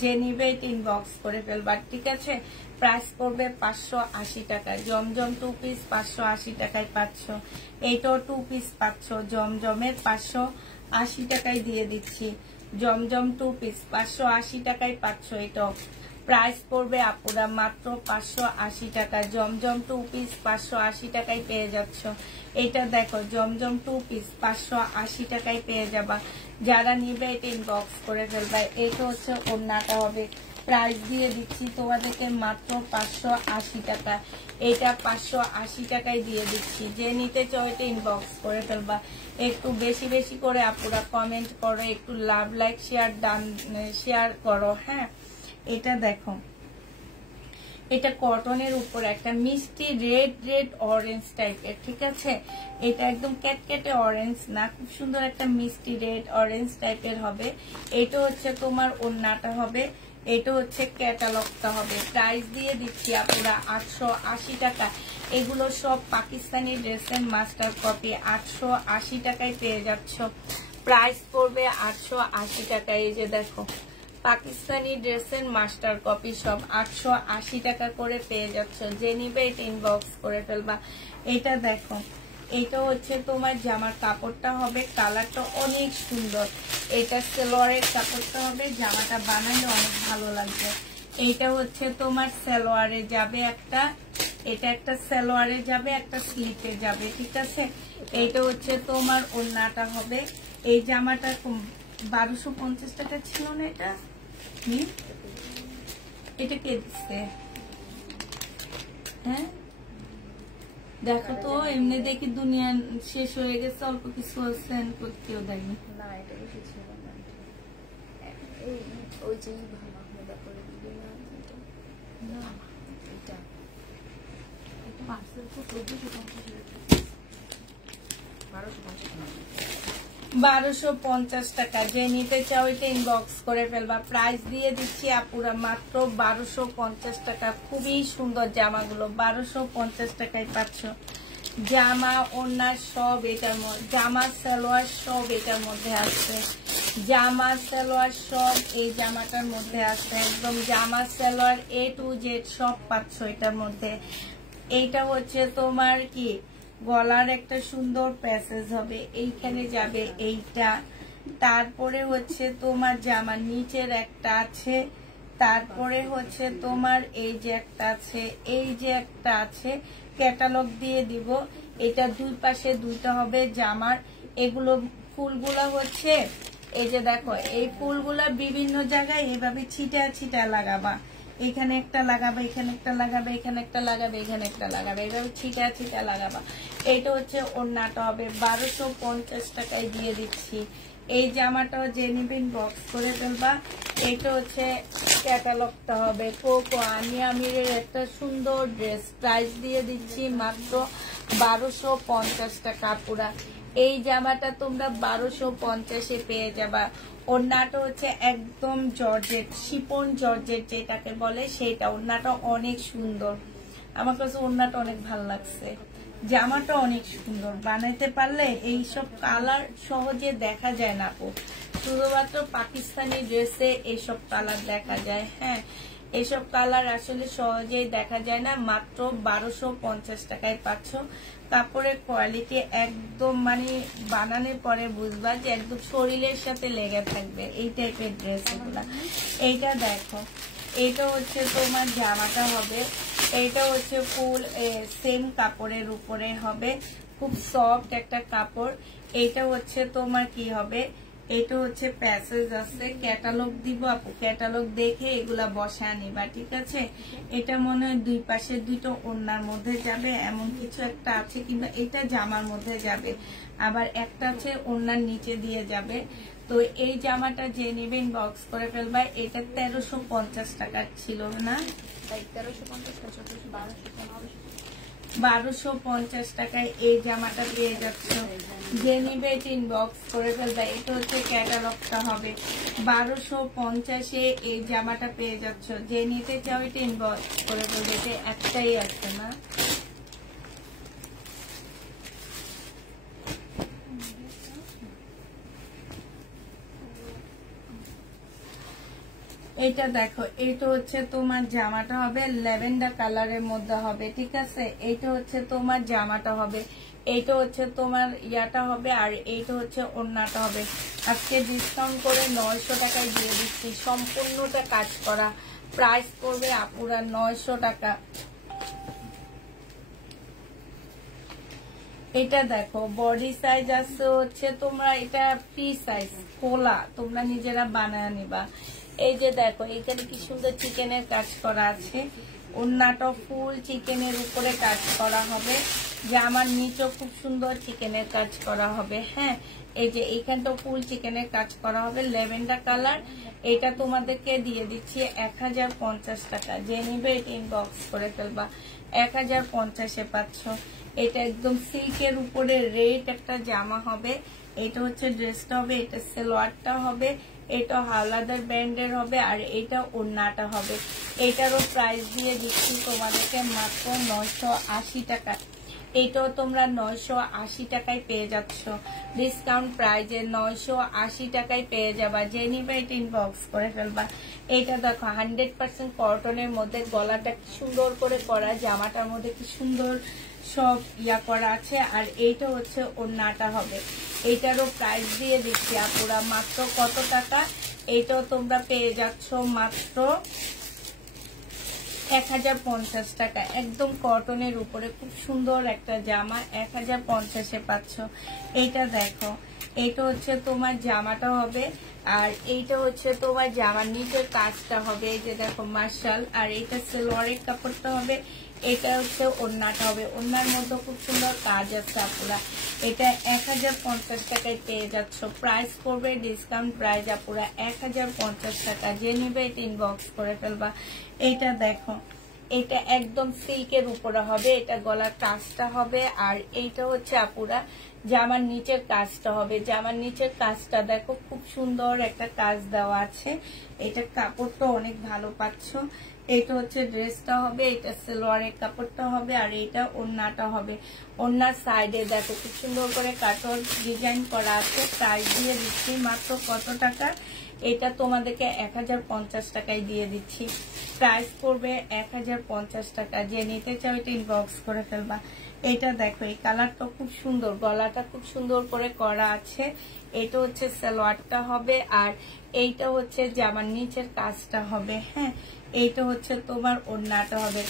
যে নিবে এটা ইনবক্স করে ফেলবা, ঠিক আছে? প্রাইস পড়বে 580 টাকা। জমজম 2 পিস 580 টাকায় পাচ্ছ। এইটাও 2 পিস পাচ্ছ জমজমের, 580 টাকায় দিয়ে দিচ্ছি। জমজম 2 পিস 580 টাকায় পাচ্ছ। এটাও প্রাইস পড়বে আপুরা মাত্র 580 টাকা। জমজম 2 পিস 580 টাকায় পেয়ে যাচ্ছ। এটা দেখো, জমজম 2 পিস 580 টাকায় পেয়ে যাবা। যারা নিবে এটা ইনবক্স করে ফেলবে। এটা হচ্ছে ওড়নাটা হবে। প্রাইস দিয়ে দিচ্ছি তোমাদেরকে মাত্র 580 টাকা। এটা 580 টাকায় দিয়ে দিচ্ছি। যে নিতে চাও এটা ইনবক্স করে ফেলবা। একটু বেশি বেশি করে আপুরা কমেন্ট করো, একটু লাভ, লাইক, শেয়ার করো। হ্যাঁ, এটা দেখো, এটা কটনের উপর একটা মিষ্টি রেড অরেঞ্জ টাইপের, ঠিক আছে? এটা একদম ক্যাটকেটে অরেঞ্জ না, খুব সুন্দর একটা মিষ্টি রেড অরেঞ্জ টাইপের হবে। এটা হচ্ছে তোমার ওড়নাটা হবে, এটা হচ্ছে ক্যাটালগটা হবে। প্রাইস দিয়ে দিচ্ছি আপুরা 880 টাকা। এগুলো সব পাকিস্তানি ড্রেসের মাস্টার কপি, 880 টাকায় পেয়ে যাচ্ছ। প্রাইস পড়বে 880 টাকা। এই যে দেখো, পাকিস্তানি ড্রেসের মাস্টার কপি সব 880 টাকা করে পেয়ে যাচ্ছ। যে নিবে এটা ইনবক্স করে ফেলবা। এটা দেখো, এটা হচ্ছে তোমার জামার কাপড়টা হবে, কালারটা অনেক সুন্দর। এটা সালোয়ারের কাপড়টা হবে, জামাটা বানালে অনেক ভালো লাগবে। এইটা হচ্ছে তোমার সালোয়ারে যাবে একটা, এটা একটা সালোয়ারে যাবে, একটা স্লিপে যাবে, ঠিক আছে? এইটা হচ্ছে তোমার ওড়নাটা হবে। এই জামাটা 1250 টাকা ছিল না? এটা কে দিচ্ছে? হ্যাঁ, দেখো তো, এমনি দেখি দুনিয়া শেষ হয়ে গেছে, অল্প কিছু আছে, কেউ দেখবে না। এটা বেশি ছিল না, ওই যে ভালো করে দিবে না। না, এটা পার্সেল তো 1450 টাকা। 1250 টাকা। যে নিতে চাও এটা ইনবক্স করে ফেলবা। প্রাইস দিয়ে দিচ্ছি আপুরা মাত্র 1250 টাকা। খুবই সুন্দর জামাগুলো 1250 টাকায় পাচ্ছ। জামা ওড়না সব এটার মধ্যে, জামা সালোয়ার সব এটার মধ্যে আছে। জামা সালোয়ার সব এই জামাটার মধ্যে আছে। একদম জামা সালোয়ার A to Z সব পাচ্ছ এটার মধ্যে। এইটা হচ্ছে তোমার কি গলার একটা সুন্দর প্যাসেজ হবে, এইখানে যাবে এইটা। তারপরে হচ্ছে তোমার জামার নিচের একটা আছে, তারপরে হচ্ছে তোমার এই যে একটা আছে, এই যে একটা আছে, ক্যাটালগ দিয়ে দিব। এটা দুই পাশে দুইটা হবে জামার। এগুলো ফুলগুলা হচ্ছে এই যে দেখো, এই ফুলগুলা বিভিন্ন জায়গায় এভাবে ছিটা ছিটা লাগাবা। এখানে একটা লাগাবে, এখানে একটা লাগাবে, এখানে একটা লাগাবে, এখানে একটা লাগাবে, এইভাবে ছিটা ছিটা লাগাবা। এইটা হচ্ছে ওড়নাটা হবে 1250 টাকায় দিয়ে দিচ্ছি। এই জামাটাও যে নিবেন বক্স করে ফেলবা। এটা হচ্ছে ক্যাটালগটা হবে কোকো আমিরের একটা সুন্দর ড্রেস। প্রাইস দিয়ে দিচ্ছি মাত্র 1250 টাকা পুরা। এই জামাটা তোমরা 1250-এ পেয়ে যাবা। ওড়নাটা হচ্ছে একদম জর্জেট, শিপন জর্জেট যেটাকে বলে সেটা। ওড়নাটা অনেক সুন্দর, আমার কাছে ওড়নাটা অনেক ভালো লাগছে। জামাটা অনেক সুন্দর, বানাইতে পারলে এইসব কালার সহজে দেখা যায় না আপু, শুধুমাত্র পাকিস্তানি ড্রেসে এইসব কালার দেখা যায়। হ্যাঁ, এইসব কালার আসলে সহজেই দেখা যায় না। মাত্র 1250 টাকায় পাচ্ছ। কাপড়ের কোয়ালিটি একদম মানে বানানোর পরে বুঝবা যে একদম শরীরের সাথে লেগে থাকবে এই টাইপের ড্রেস এগুলা। এইটা দেখো, এইটা হচ্ছে তোমার জামাটা হবে। এইটা হচ্ছে ফুল সেম কাপড়ের উপরে হবে, খুব সফট একটা কাপড়। এইটা হচ্ছে তোমার কি হবে, এটা হচ্ছে প্যাসেজ আছে, ক্যাটালগ দিব আপু, ক্যাটালগ দেখে এগুলা বসায় নিবা, ঠিক আছে। এটা মনে হয় দুই পাশে দুইটা ওড়নার মধ্যে যাবে এমন কিছু একটা আছে, কিংবা এটা জামার মধ্যে যাবে, আবার একটা আছে ওড়নার নিচে দিয়ে যাবে। তো এই জামাটা যে নেবেন বক্স করে ফেলবা। এটা 1350 টাকার ছিল না, 1250 টাকায় এই জামাটা পেয়ে যাচ্ছ। যে নিবে ইনবক্স করে ফেলবে। এটা হচ্ছে ক্যাটালগটা হবে 1250-এ এই জামাটা পেয়ে যাচ্ছ। যে নিতে চাও এটা ইনবক্স করে ফেলবে। এটা একটাই আছে না, এটা দেখো, এটা হচ্ছে তোমার জামাটা হবে ল্যাভেন্ডার কালারের মধ্যে হবে, ঠিক আছে। এইটা হচ্ছে তোমার জামাটা হবে, এইটা হচ্ছে তোমার ইয়াটা হবে, আর এইটা হচ্ছে ওড়নাটা হবে। আজকে ডিসকাউন্ট করে 900 টাকায় দিয়ে দিচ্ছি, সম্পূর্ণটা কাজ করা। প্রাইস পড়বে আপুরা 900 টাকা। এটা দেখো, বডি সাইজ আছে হচ্ছে তোমরা, এটা ফ্রি সাইজ খোলা, তোমরা নিজেরা বানায় নিবা। এই যে দেখো, এখানে কি সুন্দর চিকেনের কাজ করা আছে। ওড়নাটা ফুল চিকেনের উপরে কাজ করা হবে। জামার নিচেও খুব সুন্দর চিকেনের কাজ করা হবে। হ্যাঁ, এই যে এইখানটা ফুল চিকেনের কাজ করা হবে, ল্যাভেন্ডার কালার। এটা তোমাদেরকে দিয়ে দিচ্ছি 1050 টাকা। যে নিবে এটা ইনবক্স করে ফেলবা। 1050-এ পাচ্ছ। এটা একদম সিল্কের উপরে রেড একটা জামা হবে। এটা হচ্ছে ড্রেসটা হবে, এটা সালোয়ারটা হবে, এটা হাওলাদার ব্র্যান্ডের হবে, আর এটা ওড়নাটা হবে। এটারও প্রাইস দিয়ে দিচ্ছি তোমাদেরকে মাত্র 980 টাকা। এটাও তোমরা 980 টাকায় পেয়ে যাচ্ছ। ডিসকাউন্ট প্রাইজে 980 টাকায় পেয়ে যাবা। যে নিবে এটা ইনবক্স করে ফেলবা। এটা দেখো 100% কটনের মধ্যে, গলাটা কি সুন্দর করে করা, জামাটার মধ্যে কি সুন্দর সব ইয়া করা আছে। আর এইটা হচ্ছে ওড়নাটা হবে। এইটারও প্রাইস দিয়ে দিচ্ছি আপুরা মাত্র কত টাকা। এইটাও তোমরা পেয়ে যাচ্ছ মাত্র 1050 টাকা। একদম কটনের উপরে খুব সুন্দর একটা জামা 1050-এ পাচ্ছ। এইটা দেখো, এইটা হচ্ছে তোমার জামাটা হবে, আর এইটা হচ্ছে তোমার জামার নিচের কাজটা হবে। এই যে দেখো মার্শাল, আর এইটা সালোয়ারের কাপড়টা হবে। এটা হচ্ছে ওড়নাটা হবে, ওড়নার মধ্যে খুব সুন্দর কাজ আছে আপুরা। এটা 1050 টাকায় পেয়ে যাচ্ছ। প্রাইস করবে ডিসকাউন্ট প্রাইস আপুরা 1050 টাকা। যে নিবে এটা ইনবক্স করে ফেলবা। এইটা দেখো, এটা একদম সিল্কের উপরে হবে, এটা গলার কাজটা হবে। আর এইটা হচ্ছে আপুরা জামার নিচের কাজটা হবে। জামার নিচের কাজটা দেখো খুব সুন্দর একটা কাজ দেওয়া আছে। এটা কাপড়টা অনেক ভালো পাচ্ছ। এটা হচ্ছে ড্রেসটা হবে, এটা সালোয়ারের কাপড়টা হবে, আর এটা ওড়নাটা হবে। ওড়নার সাইডে দেখো খুব সুন্দর করে কাটর ডিজাইন করা আছে। প্রাইস দিয়ে দিচ্ছি মাত্র কত টাকা? এটা তোমাদেরকে 1050 টাকায় দিয়ে দিচ্ছি। প্রাইস পড়বে 1050 টাকা। যে নিতে চাও এটা ইনবক্স করে ফেলবা। এটা দেখো এই কালারটা খুব সুন্দর, গলাটা খুব সুন্দর করে করা আছে। এটা হচ্ছে সালোয়ারটা হবে, আর এইটা হচ্ছে জামার নিচের কাজটা হবে। হ্যাঁ, এইটা হচ্ছে তোমার ওড়নাটা হবে।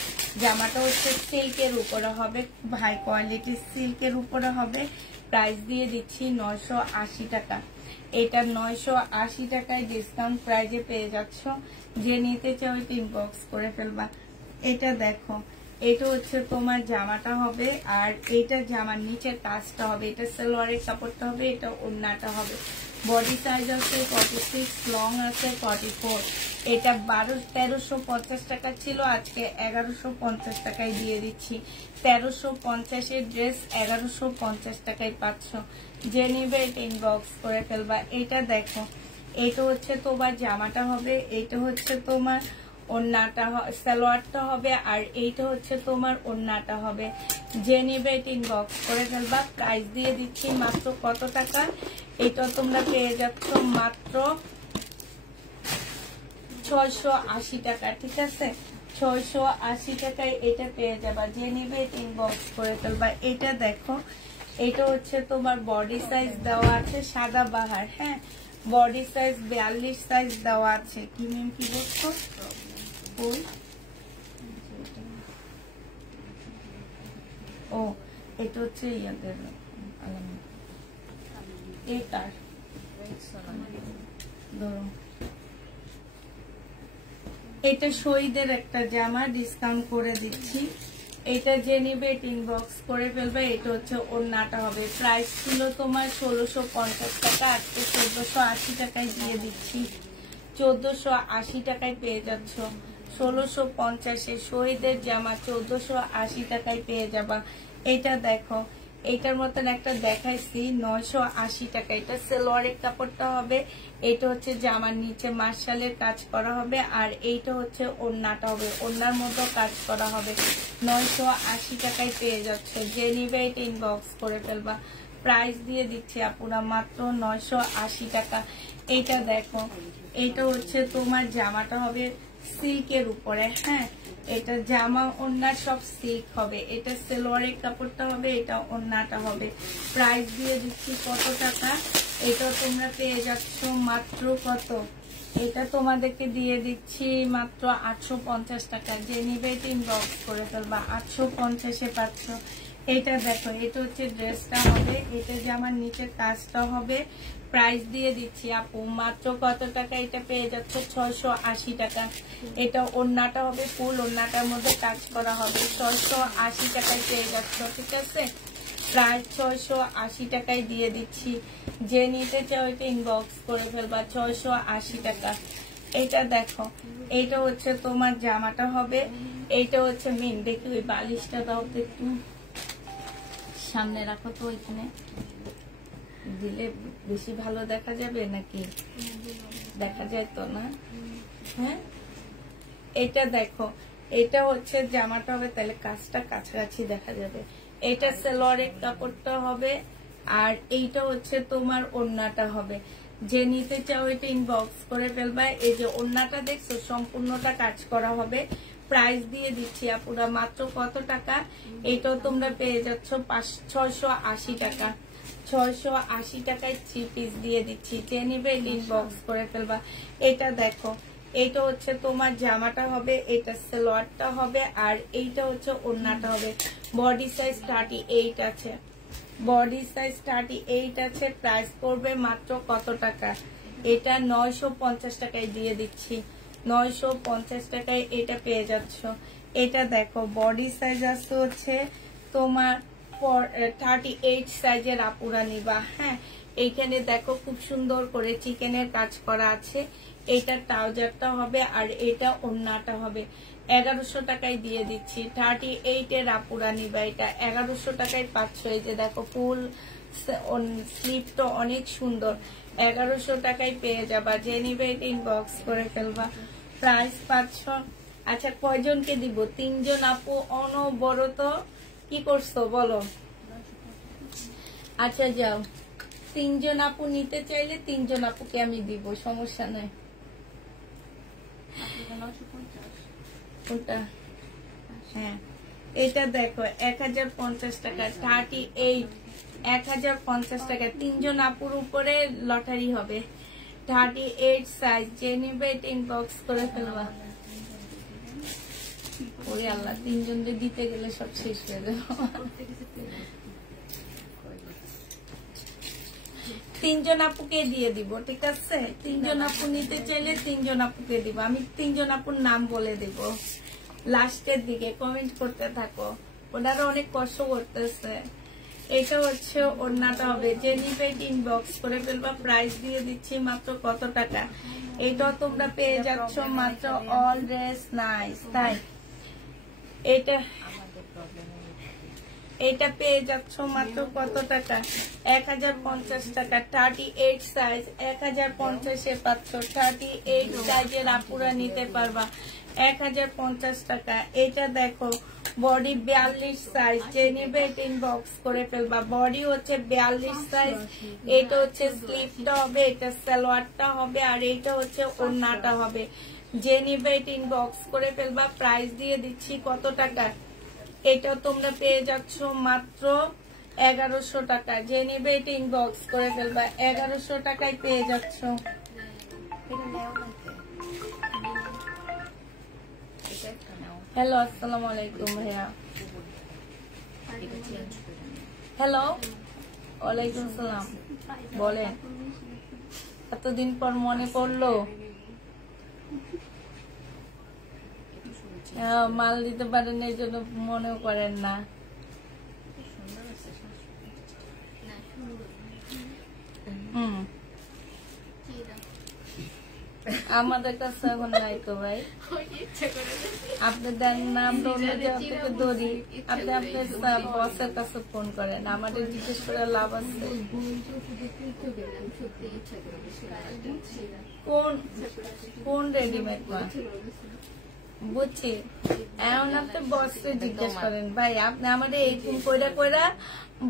জামাটা হচ্ছে সিল্কের উপরে হবে, খুব হাই কোয়ালিটির সিল্কের উপরে হবে। প্রাইস দিয়ে দিচ্ছি 980 টাকা। এটা 980 টাকায় ডিসকাউন্ট প্রাইজে পেয়ে যাচ্ছ। যে নিতে চাও এটা ইনবক্স করে ফেলবা। এটা দেখো এটা হচ্ছে তোমার জামাটা হবে, আর এইটা জামার নিচের কাজটা হবে। এটা সালোয়ারের কাপড়টা হবে, এটা ওড়নাটা হবে। বডি সাইজ আছে 46, লং আছে 44। এটা 1350 টাকা ছিল, আজকে 1150 টাকায় দিয়ে দিচ্ছি। 1350-এর ড্রেস 1150 টাকায় পাচ্ছ। যে নিবে এটা ইনবক্স করে ফেলবা। এটা দেখো এটা হচ্ছে তোমার জামাটা হবে, এটা হচ্ছে তোমার ওড়নাটা, সালোয়ারটা হবে, আর এইটা হচ্ছে তোমার ওড়নাটা হবে। যে নিবে এটা ইনবক্স করে ফেলবা। প্রাইস দিয়ে দিচ্ছি মাত্র কত টাকা? এটা তোমরা পেয়ে যাচ্ছ মাত্র 680 টাকা। ঠিক আছে, 680 টাকায় এটা পেয়ে যাবা। যে নিবে এটা ইনবক্স করে ফেলবা। এটা দেখো এটা হচ্ছে তোমার বডি সাইজ দেওয়া আছে সাদা বাহার। হ্যাঁ, বডি সাইজ 42 সাইজ দেওয়া আছে। কি মেম কি বলছো? ও এটা হচ্ছে ইয়াদের এটার ধরো এটা শহীদের একটা জামা, ডিসকাউন্ট করে দিচ্ছি। এটা যে নিবে এটা ইনবক্স করে ফেলবে। এটা হচ্ছে ওড়নাটা হবে। প্রাইস ছিল তোমার 1650 টাকা, আজকে 1480 টাকায় দিয়ে দিচ্ছি। 1480 টাকায় পেয়ে যাচ্ছ। 1650-এ শহীদের জামা 1480 টাকায় পেয়ে যাবা। এটা দেখো এইটার মতন একটা দেখাইছি 980 টাকা। এটা সালোয়ারের কাপড়টা হবে, এটা হচ্ছে জামার নিচে মার্শালের কাজ করা হবে, আর এইটা হচ্ছে ওড়নাটা হবে, ওড়নার মতো কাজ করা হবে। 980 টাকায় পেয়ে যাচ্ছে। যে নিবে এটা ইনবক্স করে ফেলবা। প্রাইস দিয়ে দিচ্ছি আপুরা মাত্র 980 টাকা। এইটা দেখো এইটা হচ্ছে তোমার জামাটা হবে সিল্কের উপরে। হ্যাঁ, এটা জামা ওড়না সব সিল্ক হবে। এটা সালোয়ারের কাপড়টা হবে, এটা ওড়নাটা হবে। প্রাইস দিয়ে দিচ্ছি কত টাকা? এটা তোমরা পেয়ে যাচ্ছ মাত্র কত? এটা তোমাদেরকে দিয়ে দিচ্ছি মাত্র 850 টাকা। যে নিবে এটা ইনবক্স করে ফেলবা। 850-এ পাচ্ছ। এটা দেখো এটা হচ্ছে ড্রেসটা হবে, এটা জামার নিচের কাজটা হবে। প্রাইস দিয়ে দিচ্ছি আপু মাত্র কত টাকা? এটা পেয়ে যাচ্ছে 680 টাকা। এটা ওড়নাটা হবে, ফুল ওড়নাটার মধ্যে কাজ করা হবে। 680 টাকায় পেয়ে যাচ্ছ। ঠিক আছে, প্রায় 680 টাকায় দিয়ে দিচ্ছি। যে নিতে চাও এটা ইনবক্স করে ফেলবা। 680 টাকা। এটা দেখো এইটা হচ্ছে তোমার জামাটা হবে, এইটা হচ্ছে মেন। দেখি ওই বালিশটা দাও তো একটু সামনে রাখো তো, ওইখানে দিলে বেশি ভালো দেখা যাবে নাকি? দেখা যায় তো না? হ্যাঁ, এটা দেখো এটা হচ্ছে জামাটা হবে, তাহলে কাজটা কাছাকাছি দেখা যাবে। এটা সালোয়ারের কাপড়টা হবে, আর এইটা হচ্ছে তোমার ওড়নাটা হবে। যে নিতে চাও এটা ইনবক্স করে ফেলবা। এই যে ওড়নাটা দেখছো সম্পূর্ণটা কাজ করা হবে। প্রাইস দিয়ে দিচ্ছি আপুরা মাত্র কত টাকা? এটাও তোমরা পেয়ে যাচ্ছ 680 টাকা। 680 টাকায় 3 পিস দিয়ে দিচ্ছি। যে নিবে ইনবক্স করে ফেলবা। এটা দেখো এইটা হচ্ছে তোমার জামাটা হবে, এটা সালোয়ারটা হবে, আর এইটা হচ্ছে ওড়নাটা হবে। বডি সাইজ 38 আছে, বডি সাইজ 38 আছে। প্রাইস পড়বে মাত্র কত টাকা? এটা 950 টাকায় দিয়ে দিচ্ছি। 950 টাকায় এটা পেয়ে যাচ্ছ। এটা দেখো বডি সাইজ আছে হচ্ছে তোমার 38 সাইজের আপুরা নিবা। হ্যাঁ, এইখানে দেখো খুব সুন্দর করে চিকেনের কাজ করা আছে। এইটা ট্রাউজারটা হবে আর এটা ওড়নাটা হবে। 1100 টাকায় দিয়ে দিচ্ছি। 38 এর আপুরা নিবা, এটা 1100 টাকায় পাচ্ছ। এই যে দেখো ফুল স্লিপটা অনেক সুন্দর, 1100 টাকায় পেয়ে যাবা। যে নিবে এটা ইনবক্স করে ফেলবা, প্রাইস 500। আচ্ছা কয়জনকে দিব? 3 জন আপু অনবরত কি করছো বলো? আচ্ছা যাও, 3 জন আপু নিতে চাইলে 3 জন আপুকে আমি দিব, সমস্যা নাই। কোনটা? হ্যাঁ এটা দেখো 1050 টাকা, 38 1050 টাকা। 3 জন আপুর উপরে লটারি হবে। 38 সাইজ, যে নিবে এটা ইনবক্স করে ফেলবা। ওরে আল্লাহ, 3 জনকে দিতে গেলে সব শেষ হয়ে যাবে। 3 জন আপুকে দিয়ে দিব, ঠিক আছে? 3 জন আপু নিতে চাইলে 3 জন আপুকে দিব। আমি 3 জন আপুর নাম বলে দিব লাস্টের দিকে, কমেন্ট করতে থাকো, ওনারা অনেক কষ্ট করতেছে। এটা হচ্ছে ওড়নাটা হবে, যে নিবে ইনবক্স করে ফেলবা। প্রাইস দিয়ে দিচ্ছি মাত্র কত টাকা? এটা তোমরা পেয়ে যাচ্ছ মাত্র অলওয়েজ নাইস। তাই এটা পেয়ে যাচ্ছ মাত্র কত টাকা? 1050 টাকা। 38 সাইজ 1050 পাচ্ছ। 38 সাইজের আপুরা নিতে পারবা, 1050 টাকা। এটা দেখো বডি 42 সাইজ, যে নিবে এটা ইনবক্স করে ফেলবা। বডি হচ্ছে 42 সাইজ, এটা হচ্ছে স্লিভটা হবে, এটা সালোয়ারটা হবে, আর এটা হচ্ছে ওড়নাটা হবে। যে নিবে এটা ইনবক্স করে ফেলবা। প্রাইস দিয়ে দিচ্ছি কত টাকা? এটা তোমরা পেয়ে যাচ্ছ মাত্র 1100 টাকা। যে নিবে এটা ইনবক্স করে ফেলবা, 1100 টাকায় পেয়ে যাচ্ছ। হ্যালো আসসালামু আলাইকুম ভাইয়া। হ্যালো ওয়ালাইকুম সালাম, বলেন। এতদিন পর মনে পড়লো, মাল দিতে পারেন এই জন্য মনেও করেন না। আমাদের কাছে এখন নাই তো ভাই, আপনি দেন না, আমরা অন্য জায়গা থেকে ধরি। আপনি আপনার বসের কাছে ফোন করেন, আমাদের জিজ্ঞেস করে লাভ আছে? কোন রেডিমেড মাল? বুঝছি, এখন আপনি বসকে জিজ্ঞেস করেন। ভাই আপনি আমাদের এইরকম কইরা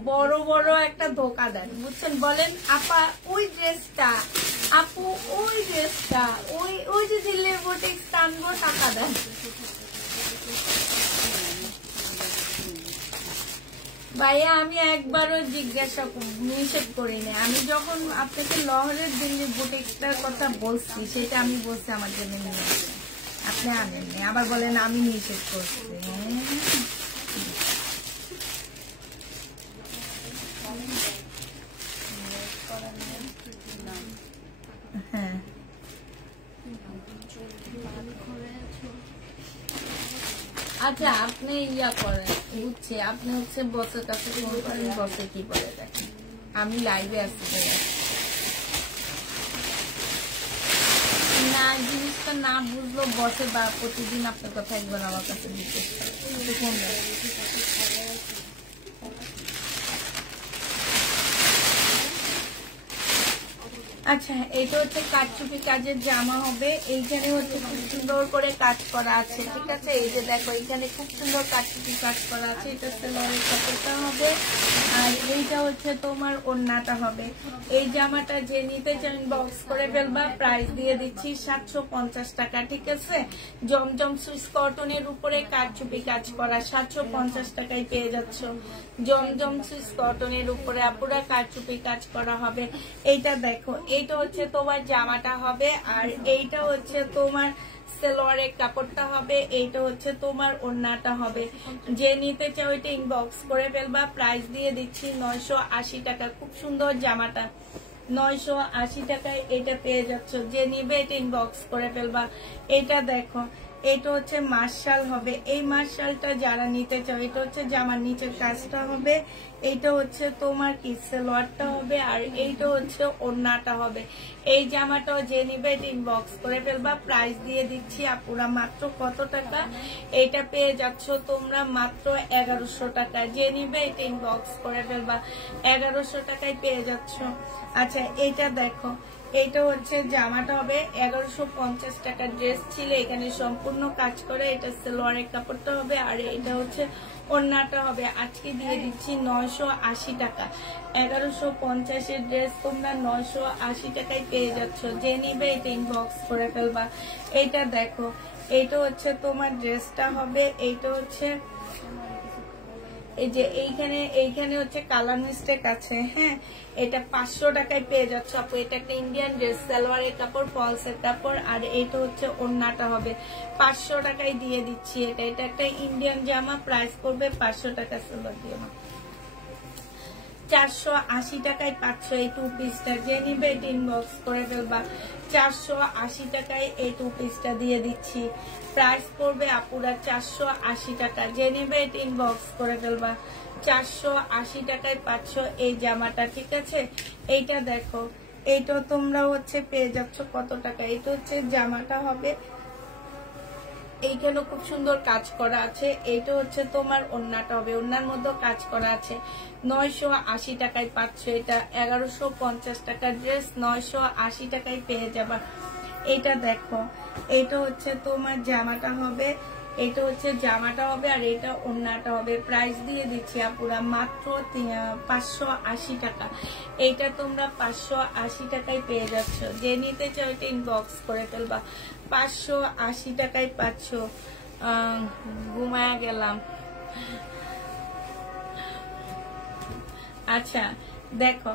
বড় বড় একটা ধোকা দেন, বুঝছেন? বলেন আপা ওই ড্রেসটা, আপু ওই ড্রেসটা, ওই যে দিল্লির বুটিক টানবো, টাকা দেন। ভাইয়া আমি একবারও জিজ্ঞাসা নিষেধ করিনি। আমি যখন আপনাকে লহরের দিল্লির বুটিকটার কথা বলছি, সেটা আমি বলছি আমার জন্য নিয়ে আসেন, আপনি আনেননি। আবার বলেন আমি নিষেধ করছি। হ্যাঁ আচ্ছা আপনি ইয়া করেন, বুঝছি। আপনি হচ্ছে বসের কাছে ফোন করেন, বসে কি বলে দেখেন। আমি লাইভে আসছি না, জিনিসটা না বুঝলো বসে বা প্রতিদিন আপনার কথা একবার আমার কাছে জিজ্ঞেস করে। আচ্ছা এটা হচ্ছে কাটচুপি কাজের জামা হবে। এইখানে হচ্ছে খুব সুন্দর করে কাজ করা আছে, ঠিক আছে? এই যে দেখো এখানে খুব সুন্দর কাটচুপি কাজ করা আছে। এটা সেলোয়ারের কাপড়টা হবে, আর এইটা হচ্ছে তোমার ওড়নাটা হবে। এই জামাটা যে নিতে চান বক্স করে ফেলবা। প্রাইস দিয়ে দিচ্ছি 750 টাকা, ঠিক আছে? জমজম সুইস কটনের উপরে কাটচুপি কাজ করা, 750 টাকায় পেয়ে যাচ্ছ। জমজম সুইস কটনের উপরে আপুরা কাটচুপি কাজ করা হবে। এইটা দেখো, এইটা হচ্ছে তোমার জামাটা হবে, আর এইটা হচ্ছে তোমার সেলোয়ারের কাপড়টা হবে, এইটা হচ্ছে তোমার ওড়নাটা হবে। যে নিতে চাও এটা ইনবক্স করে ফেলবা। প্রাইস দিয়ে দিচ্ছি 980 টাকা। খুব সুন্দর জামাটা, 980 টাকায় এটা পেয়ে যাচ্ছ। যে নিবে এটা ইনবক্স করে ফেলবা। এটা দেখো এটা হচ্ছে মার্শাল হবে। এই মার্শালটা যারা নিতে চাও, এটা হচ্ছে জামার নিচের কাজটা হবে, এইটা হচ্ছে তোমার কি সালোয়ারটা হবে, আর এইটা হচ্ছে ওড়নাটা হবে। এই জামাটাও যে নিবে ইনবক্স করে ফেলবা। প্রাইস দিয়ে দিচ্ছি আপুরা মাত্র কত টাকা? এটা পেয়ে যাচ্ছ তোমরা মাত্র 1100 টাকা। যে নিবে এটা ইনবক্স করে ফেলবা, 1100 টাকায় পেয়ে যাচ্ছ। আচ্ছা এইটা দেখো, এইটা হচ্ছে জামাটা হবে 1150 টাকা। ড্রেস ছিল, এখানে সম্পূর্ণ কাজ করে। এটা সালোয়ারের কাপড়টা হবে, আর এটা হচ্ছে ওড়নাটা হবে। আজকে দিয়ে দিচ্ছি 980 টাকা। 1150-এর ড্রেস তোমরা 980 টাকায় পেয়ে যাচ্ছ। যে নিবে এটা ইনবক্স করে ফেলবা। এইটা দেখো, এইটা হচ্ছে তোমার ড্রেসটা হবে, এইটা হচ্ছে এই যে এইখানে হচ্ছে কালার মিস্টেক আছে। হ্যাঁ, এটা 500 টাকায় পেয়ে যাচ্ছ আপু। এটা একটা ইন্ডিয়ান ড্রেস, সালোয়ারের কাপড়, ফলসের কাপড়, আর এটা হচ্ছে ওড়নাটা হবে। 500 টাকায় দিয়ে দিচ্ছি। এটা একটা ইন্ডিয়ান জামা, প্রাইস পড়বে 500 টাকা। সালোয়ার দিয়ে 480 টাকায় পাচ্ছ এই টু পিসটা। যে নিবে এটা ইনবক্স করে ফেলবা। 480 টাকায় এই টু পিসটা দিয়ে দিচ্ছি। প্রাইস পড়বে আপুরা 480 টাকা। যে নিবে এটা ইনবক্স করে ফেলবা। 480 টাকায় পাচ্ছ এই জামাটা, ঠিক আছে? এইটা দেখো, এইটা তোমরা হচ্ছে পেয়ে যাচ্ছ কত টাকা? এটা হচ্ছে জামাটা হবে, এইখানে খুব সুন্দর কাজ করা আছে। এইটা হচ্ছে তোমার ওড়নাটা হবে, ওড়নার মধ্যে কাজ করা আছে। 980 টাকায় পাচ্ছ এটা। 1150 টাকার ড্রেস 980 টাকায় পেয়ে যাবা। এটা দেখো, এইটা হচ্ছে তোমার জামাটা হবে, এটা হচ্ছে জামাটা হবে, আর এটা ওড়নাটা হবে। প্রাইস দিয়ে দিচ্ছি আপুরা মাত্র 580 টাকা। এইটা তোমরা 580 টাকায় পেয়ে যাচ্ছ। যে নিতে চাও এটা ইনবক্স করে ফেলবা। 580 টাকায় পাচ্ছ। ঘুমায়া গেলাম। আচ্ছা দেখো,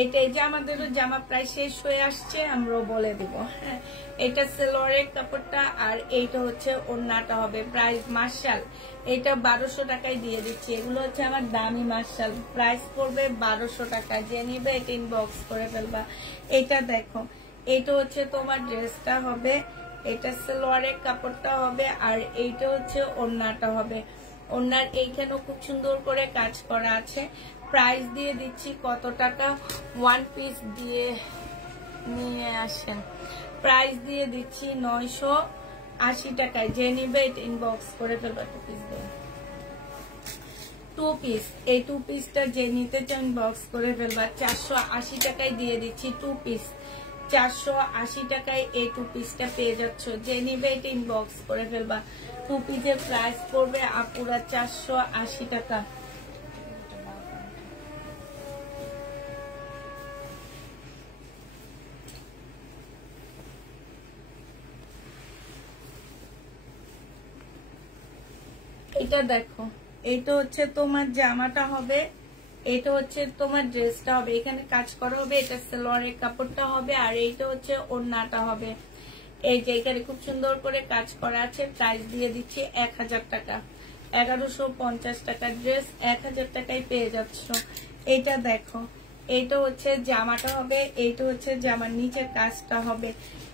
এইটাই যে আমাদেরও জামা প্রায় শেষ হয়ে আসছে, আমরাও বলে দিব। হ্যাঁ, এটা সালোয়ারের কাপড়টা, আর এইটা হচ্ছে ওড়নাটা হবে। প্রাইস মার্শাল, এটা 1200 টাকায় দিয়ে দিচ্ছি। এগুলো হচ্ছে আমার দামি মার্শাল, প্রাইস পড়বে 1200 টাকা। যে নিবে এটা ইনবক্স করে ফেলবা। এটা দেখো, এটা হচ্ছে তোমার ড্রেসটা হবে, এটা সালোয়ারের কাপড়টা হবে, আর এইটা হচ্ছে ওড়নাটা হবে। ওড়নার এইখানেও খুব সুন্দর করে কাজ করা আছে। প্রাইস দিয়ে দিচ্ছি কত টাকা? ওয়ান পিস দিয়ে নিয়ে আসেন। প্রাইস দিয়ে দিচ্ছি 980 টাকায়। যে নিবে এটা ইনবক্স করে ফেলবা। টু পিস দেয়, টু পিস। এই টু পিসটা যে নিতে চান ইনবক্স করে ফেলবা। 480 টাকায় দিয়ে দিচ্ছি টু পিস। 480 টাকায় এই টু পিসটা পেয়ে যাচ্ছ। যে নিবে এটা ইনবক্স করে ফেলবা। টু পিসের প্রাইস পড়বে আপুরা 480 টাকা। এটা দেখো, এইটা হচ্ছে তোমার জামাটা হবে, এটা হচ্ছে তোমার ড্রেসটা হবে। এখানে কাজ করা হবে, এটা সালোয়ারের কাপড়টা হবে, আর এইটা হচ্ছে ওড়নাটা হবে। এই যে এখানে খুব সুন্দর করে কাজ করা আছে। প্রাইস দিয়ে দিচ্ছি 1000 টাকা। 1150 টাকার ড্রেস 1000 টাকায় পেয়ে যাচ্ছ। এইটা দেখো, এইটা হচ্ছে জামাটা হবে, এইটা হচ্ছে জামার নিচের কাজটা হবে,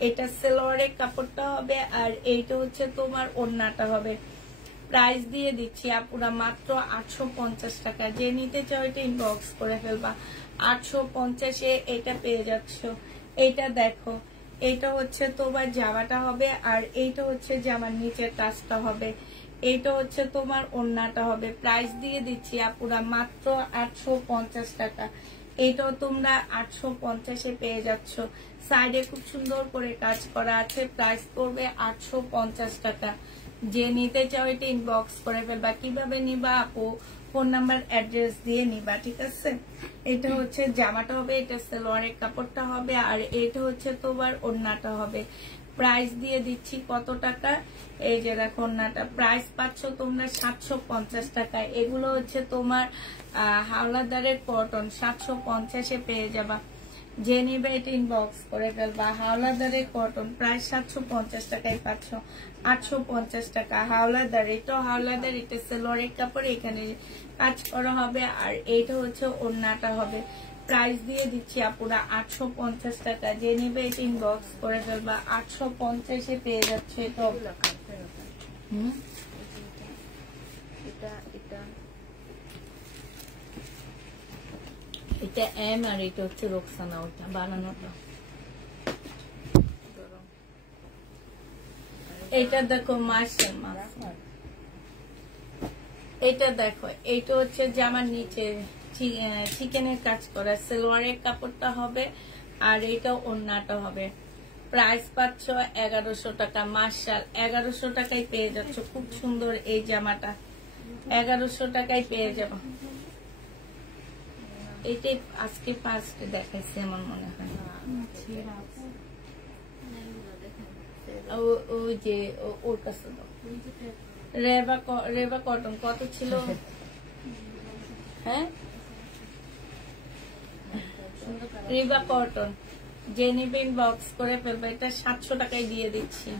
এটা সালোয়ারের কাপড়টা হবে, আর এইটা হচ্ছে তোমার ওড়নাটা হবে। প্রাইস দিয়ে দিচ্ছি আপুরা মাত্র 850 টাকা। যে নিতে চাও এটা ইনবক্স করে ফেলবা। 850-এ এটা পেয়ে যাচ্ছ। এইটা দেখো, এইটা হচ্ছে তোমার জামাটা হবে, আর এইটা হচ্ছে জামার নিচের কাজটা হবে, এইটা হচ্ছে তোমার ওড়নাটা হবে। প্রাইস দিয়ে দিচ্ছি আপুরা মাত্র 850 টাকা। এইটাও তোমরা 850-এ পেয়ে যাচ্ছ। সাইডে খুব সুন্দর করে কাজ করা আছে। প্রাইস পড়বে 850 টাকা। যে নিতে চাও এটা ইনবক্স করে ফেলবা। কিভাবে নিবা আপু? ফোন নাম্বার অ্যাড্রেস দিয়ে নিবা, ঠিক আছে? এটা হচ্ছে জামাটা হবে, এটা সালোয়ারের কাপড়টা হবে, আর এটা হচ্ছে তোমার ওড়নাটা হবে। প্রাইস দিয়ে দিচ্ছি কত টাকা? এই যে দেখো ওড়নাটা, প্রাইস পাচ্ছ তোমরা 750 টাকায়। এগুলো হচ্ছে তোমার হাওলাদারের কটন, 750-এ পেয়ে যাবা। যে নিবে এটা ইনবক্স করে ফেলবা। হাওলাদারের কটন প্রায় 750 টাকায় পাচ্ছ। 850 টাকা হাওলাদার, এটা হাওলাদার, এটা সালোয়ারের কাপড়, এখানে কাজ করা হবে, আর এইটা হচ্ছে ওড়নাটা হবে। প্রাইস দিয়ে দিচ্ছি আপুরা 850 টাকা। যে নিবে এটা ইনবক্স করে ফেলবা। 850-এ পেয়ে যাচ্ছে। এটা এটা এটা এটা এম আর এটা হচ্ছে রোকসানা, ওটা বানানোটা। এটা দেখো মার্শাল এটা দেখো, এটা হচ্ছে জামার নিচে চিকেনের কাজ করা, সালোয়ারের কাপড়টা হবে আর এটা ওড়নাটা হবে। প্রাইস পাচ্ছ 1100 টাকা। মার্শাল 1100 টাকায় পেয়ে যাচ্ছ, খুব সুন্দর এই জামাটা 1100 টাকায় পেয়ে যাবো। এইটাই আজকে ফার্স্ট দেখাইছি আমার মনে হয়। ওই যে ওর কাছে রেবা কটন কত ছিল? হ্যাঁ রেবা কটন যে নিবে বক্স করে ফেলবে, এটা 700 টাকায় দিয়ে দিচ্ছি।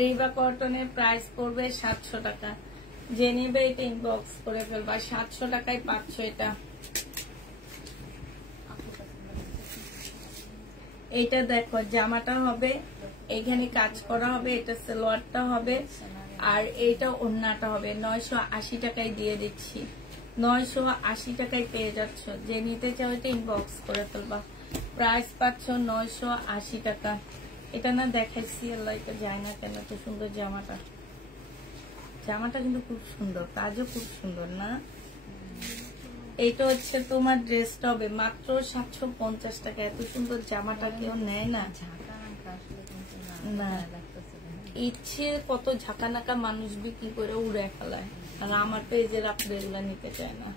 রেবা কটনের প্রাইস পড়বে 700 টাকা। যে নিবে এটা ইনবক্স করে ফেলবা, 700 টাকায় পাচ্ছ এটা। এইটা দেখো জামাটা হবে, এখানে কাজ করা হবে, এটা সালোয়ারটা হবে আর এইটা ওড়নাটা হবে। 980 টাকায় দিয়ে দিচ্ছি, 980 টাকায় পেয়ে যাচ্ছ। যে নিতে চাও এটা ইনবক্স করে ফেলবা। প্রাইস পাচ্ছ 980 টাকা। এটা না দেখাইছি, আল্লাহ এটা যায় না কেন, এত সুন্দর জামাটা। জামাটা কিন্তু খুব সুন্দর, কাজও খুব সুন্দর না? এইটা হচ্ছে তোমার ড্রেসটা হবে মাত্র 750 টাকা। এত সুন্দর জামাটা কেউ নেয় না। না ইচ্ছে কত ঝাঁকানাকা মানুষ বিক্রি করে উড়ে ফেলায়, আর আমার পেজের আপনি এগুলা নিতে চায় না।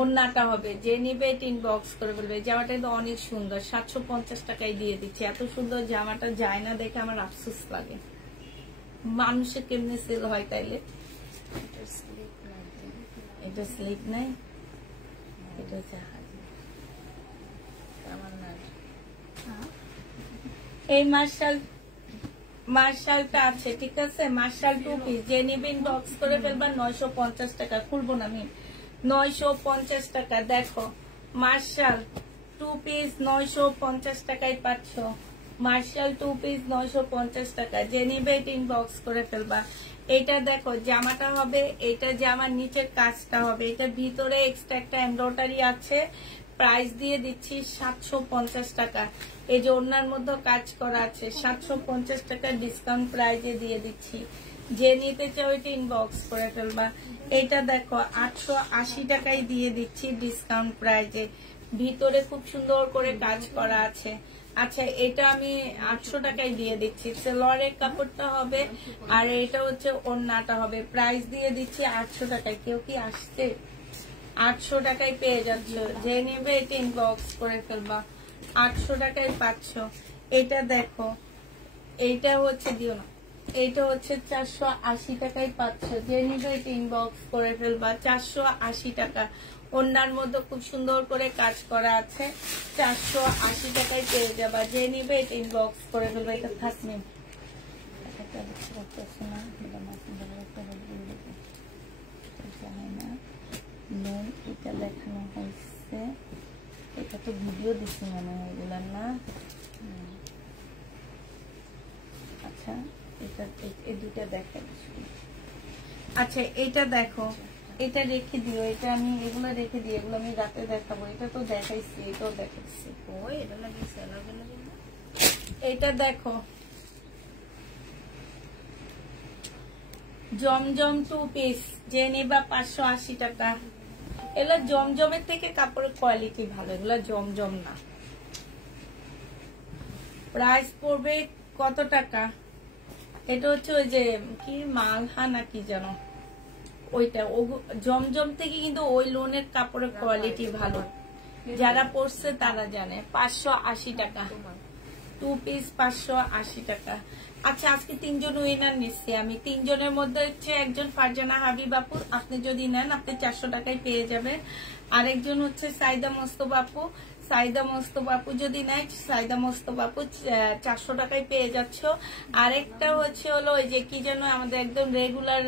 ওড়নাটা হবে, যে নিবে এটা ইনবক্স করে বলবে। জামাটা কিন্তু অনেক সুন্দর, 750 টাকায় দিয়ে দিচ্ছি। এত সুন্দর জামাটা যায় না দেখে আমার আফসোস লাগে। মানুষের কেমনে সেল হয় তাইলে? এটা স্লিপ নাই, এটা জাহাজ। এই মার্শালটা আছে, ঠিক আছে? মার্শাল 2 পিস যে নিবে ইনবক্স করে ফেলবা। 950 টাকা, খুলবো না আমি। 950 টাকা। দেখো মার্শাল 2 পিস 950 টাকায় পাচ্ছ। মার্শাল 2 পিস 950 টাকা। যে নিবে এটা ইনবক্স করে ফেলবা। এটা দেখো জামাটা হবে, এটা জামার নিচের কাজটা হবে, এটা ভিতরে এক্সট্রা একটা এমব্রয়ডারি আছে। প্রাইস দিয়ে দিচ্ছি 750 টাকা। এই যে ওড়নার মধ্যে কাজ করা আছে, 750 টাকা ডিসকাউন্ট প্রাইজে দিয়ে দিচ্ছি। যে নিতে চাও এটা ইনবক্স করে ফেলবা। এটা দেখো 880 টাকায় দিয়ে দিচ্ছি ডিসকাউন্ট প্রাইজে। ভিতরে খুব সুন্দর করে কাজ করা আছে। আচ্ছা এটা আমি 800 টাকায় দিয়ে দিচ্ছি। সালোয়ারের কাপড়টা হবে আর এটা হচ্ছে ওড়নাটা হবে। প্রাইস দিয়ে দিচ্ছি 800 টাকায়। কেউ কি আসছে? 800 টাকায় পেয়ে যাচ্ছ। যে নেবে এটা ইনবক্স করে ফেলবা। 800 টাকায় পাচ্ছ। এটা দেখো, এইটা হচ্ছে দিও না, এইটা হচ্ছে 480 টাকায় পাচ্ছ। যে নিবে এটা ইনবক্স করে ফেলবা। 480 টাকা। ওড়নার মধ্যে খুব সুন্দর করে কাজ করা আছে, 480 টাকায় পেয়ে যাবা। যে নিবে এটা ইনবক্স করে ফেলবা। এটা থাকবে লোন, এটা লেখানো হয়েছে। এটা তো ভিডিও দিচ্ছি মনে হয় এগুলার না। আচ্ছা এটা এই দুইটা দেখা। আচ্ছা এটা দেখো, এটা রেখে দিও, এটা আমি এগুলো রেখে দিই, এগুলো আমি রাতে দেখাবো। এটা তো দেখাইছি, এটাও দেখাইছি। ওই এটা লাগিয়েছে আলাদা লাগে না। এটা দেখো জমজম 2 পিস, যে নিবা 580 টাকা। এগুলো জমজমের থেকে কাপড়ের কোয়ালিটি ভালো, এগুলো জমজম না। প্রাইস পড়বে কত টাকা? এটা হচ্ছে ওই যে কি মালহা না কি জানো, ওইটা জমজম থেকে কিন্তু ওই লোনের কাপড়ের কোয়ালিটি ভালো। যারা পড়ছে তারা জানে। 580 টাকা 2 পিস, 580 টাকা। আচ্ছা আজকে 3 জন উইনার নিচ্ছি আমি। 3 জনের মধ্যে হচ্ছে একজন ফারজানা হাবিবাপুর, আপনি যদি নেন আপনি 400 টাকায় পেয়ে যাবেন। আরেকজন হচ্ছে সাইদা মোস্তফাপু, সাইদা মোস্তফাপু যদি নেয়, সাইদা মোস্তফাপু 400 টাকায় পেয়ে যাচ্ছ। আরেকটা হচ্ছে হলো ওই যে কি যেন আমাদের একদম রেগুলার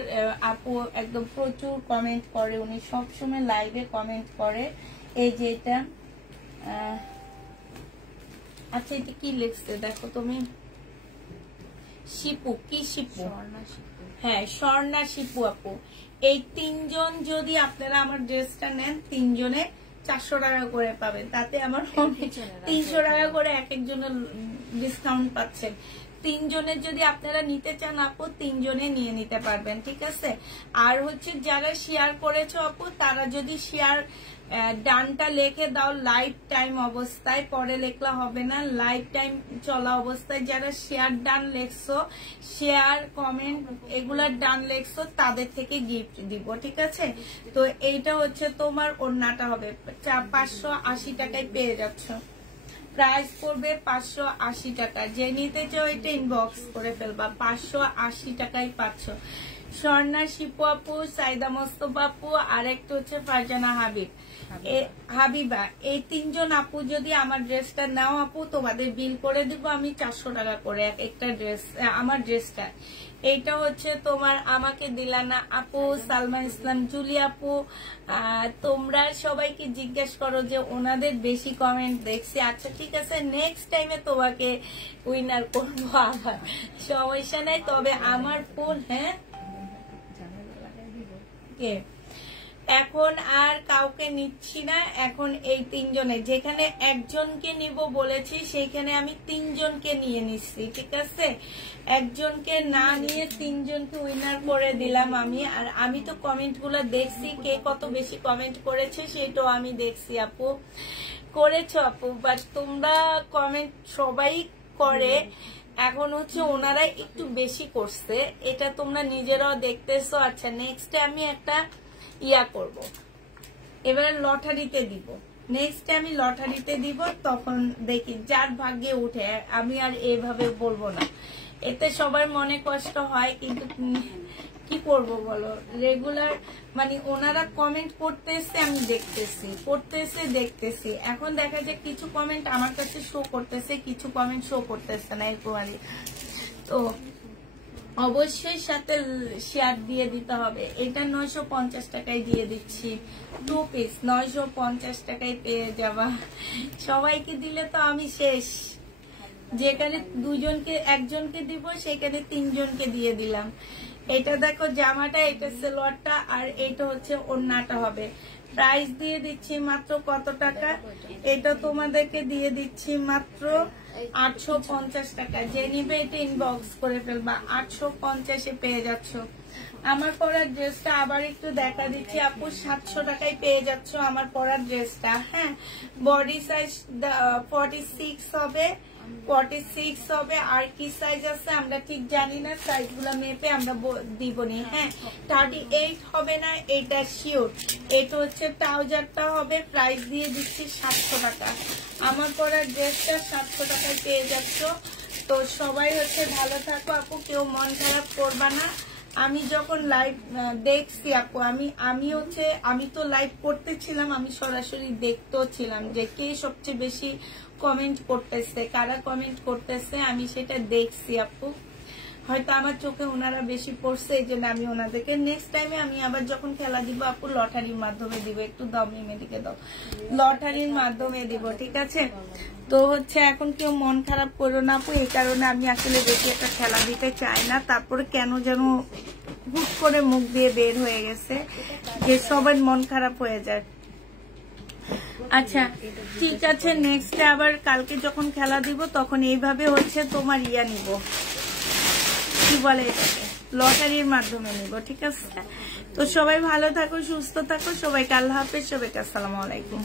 আপু, একদম প্রচুর কমেন্ট করে, উনি সবসময় লাইভে কমেন্ট করে। এই যে এটা, আচ্ছা এটা কি লিখছে দেখো তুমি, শিপু, কি শিপু? স্বর্ণা শিপু। হ্যাঁ, স্বর্ণা শিপু আপু। এই 3 জন যদি আপনারা আমার ড্রেসটা নেন, 3 জনে 400 টাকা করে পাবেন। তাতে আমার 300 টাকা করে এক একজনের ডিসকাউন্ট পাচ্ছেন। 3 জনের যদি আপনারা নিতে চান আপু, 3 জনে নিয়ে নিতে পারবেন, ঠিক আছে। আর হচ্ছে যারা শেয়ার করেছো আপু, তারা যদি শেয়ার ডানটা লিখে দাও লাইফ টাইম অবস্থায়, পরে লেখলা হবে না, লাইফ টাইম চলা অবস্থায় যারা শেয়ার ডান লেখছো, শেয়ার কমেন্ট এগুলার ডান লেখছো, তাদের থেকে গিফট দিব, ঠিক আছে। তো এইটা হচ্ছে তোমার ওড়নাটা হবে 580 টাকায় পেয়ে যাচ্ছ। প্রাইস পড়বে 580 টাকা। যে নিতে চাও এটা ইনবক্স করে ফেলবা, 580 টাকায় পাচ্ছ। স্বর্ণা শিপু আপু, সাইদা মোস্তফা আপু, আর একটা হচ্ছে ফারজানা হাবিবা। এই 3 জন আপু যদি আমার ড্রেসটা নাও আপু, তোমাদের বিল করে দিব আমি 400 টাকা করে একটা ড্রেস, আমার ড্রেসটা। এইটা হচ্ছে তোমার আমাকে দিলানা আপু, সালমান ইসলাম জুলি আপু। তোমরা সবাইকে জিজ্ঞেস করো যে ওনাদের বেশি কমেন্ট দেখছি। আচ্ছা ঠিক আছে, নেক্সট টাইমে তোমাকে উইনার করবো আবার, সমস্যা নাই। তবে আমার ফোন, হ্যাঁ এখন আর কাউকে নিচ্ছি না, এখন এই 3 জনে, যেখানে একজনকে নিব বলেছি সেইখানে আমি 3 জনকে নিয়ে নিচ্ছি, ঠিক আছে। একজনকে না নিয়ে 3 জনকে উইনার করে দিলাম আমি। আর আমি তো কমেন্ট গুলো দেখছি, কে কত বেশি কমেন্ট করেছে সেটাও আমি দেখছি আপু, করেছো আপু। বাট তোমরা কমেন্ট সবাই করে, এখন হচ্ছে ওনারা একটু বেশি করছে, এটা তোমরা নিজেরাও দেখতেছো। আচ্ছা নেক্সট আমি একটা করব, এবারে লটারিতে দিব, নেক্সট আমি লটারিতে দিব, তখন দেখি যার ভাগ্যে উঠে। আমি আর এভাবে বলবো না, এতে সবার মনে কষ্ট হয়, কিন্তু কি করব বলো, রেগুলার মানে ওনারা কমেন্ট করতেছে, আমি দেখতেছি, করতেছে দেখতেছি। এখন দেখা যায় কিছু কমেন্ট আমার কাছে শো করতেছে, কিছু কমেন্ট শো করতেছে না, এরকম। তো অবশ্যই সাথে শেয়ার দিয়ে দিতে হবে। এটা 950 টাকায় দিয়ে দিচ্ছি, 2 পিস 950 টাকায় পেয়ে যাবা। সবাইকে দিলে তো আমি শেষ, যেখানে 2 জনকে একজনকে দিব সেখানে 3 জনকে দিয়ে দিলাম। এটা দেখো জামাটা, এটা সালোয়ারটা, আর এটা হচ্ছে ওড়নাটা হবে। প্রাইস দিয়ে দিচ্ছি মাত্র কত টাকা, এটা তোমাদেরকে দিয়ে দিচ্ছি মাত্র 850 টাকা। যে নিবে এটা ইনবক্স করে ফেলবা, 850-এ পেয়ে যাচ্ছ। আমার পরার ড্রেসটা আবার একটু দেখা দিচ্ছি আপু, 700 টাকায় পেয়ে যাচ্ছ আমার পরার ড্রেসটা। হ্যাঁ, বডি সাইজ 46 হবে, 46 হবে। আর কি সাইজ আছে আমরা ঠিক জানি না, সাইজগুলো মেপে আমরা দিবনি। হ্যাঁ, 38 হবে না, এটা শিওর। এটা হচ্ছে ট্রাউজারটা হবে। প্রাইস দিয়ে দিচ্ছি 700 টাকা। আমার পরার ড্রেসটা 700 টাকায় পেয়ে যাচ্ছ। তো সবাই হচ্ছে ভালো থাকো আপু, কেউ মন খারাপ করবা না। আমি যখন লাইভ দেখছি আপু, আমি তো লাইভ করতেছিলাম, আমি সরাসরি দেখতেও ছিলাম যে কে সবচেয়ে বেশি কমেন্ট করতেছে, কারা কমেন্ট করতেছে, আমি সেটা দেখছি আপু। হয়তো আমার চোখে ওনারা বেশি পড়ছে, এই জন্য আমি ওনাদেরকে নেক্সট টাইমে আমি আবার যখন খেলা দিব আপু, লটারির মাধ্যমে দিব। একটু দাও মেদিকে দাও, লটারির মাধ্যমে দিব, ঠিক আছে। তো হচ্ছে এখন কেউ মন খারাপ করো না আপু, এই কারণে আমি আসলে বেশি একটা খেলা দিতে চাই না। তারপরে কেন যেন হুট করে মুখ দিয়ে বের হয়ে গেছে, যে সবার মন খারাপ হয়ে যায়। আচ্ছা ঠিক আছে, নেক্সট আবার কালকে যখন খেলা দিব তখন এইভাবে হচ্ছে তোমার নিব, কি বলে এটাকে, লটারির মাধ্যমে নিব, ঠিক আছে। তো সবাই ভালো থাকো, সুস্থ থাকো, সবাইকে আল্লাহ হাফেজ, সবাইকে আসসালামু আলাইকুম।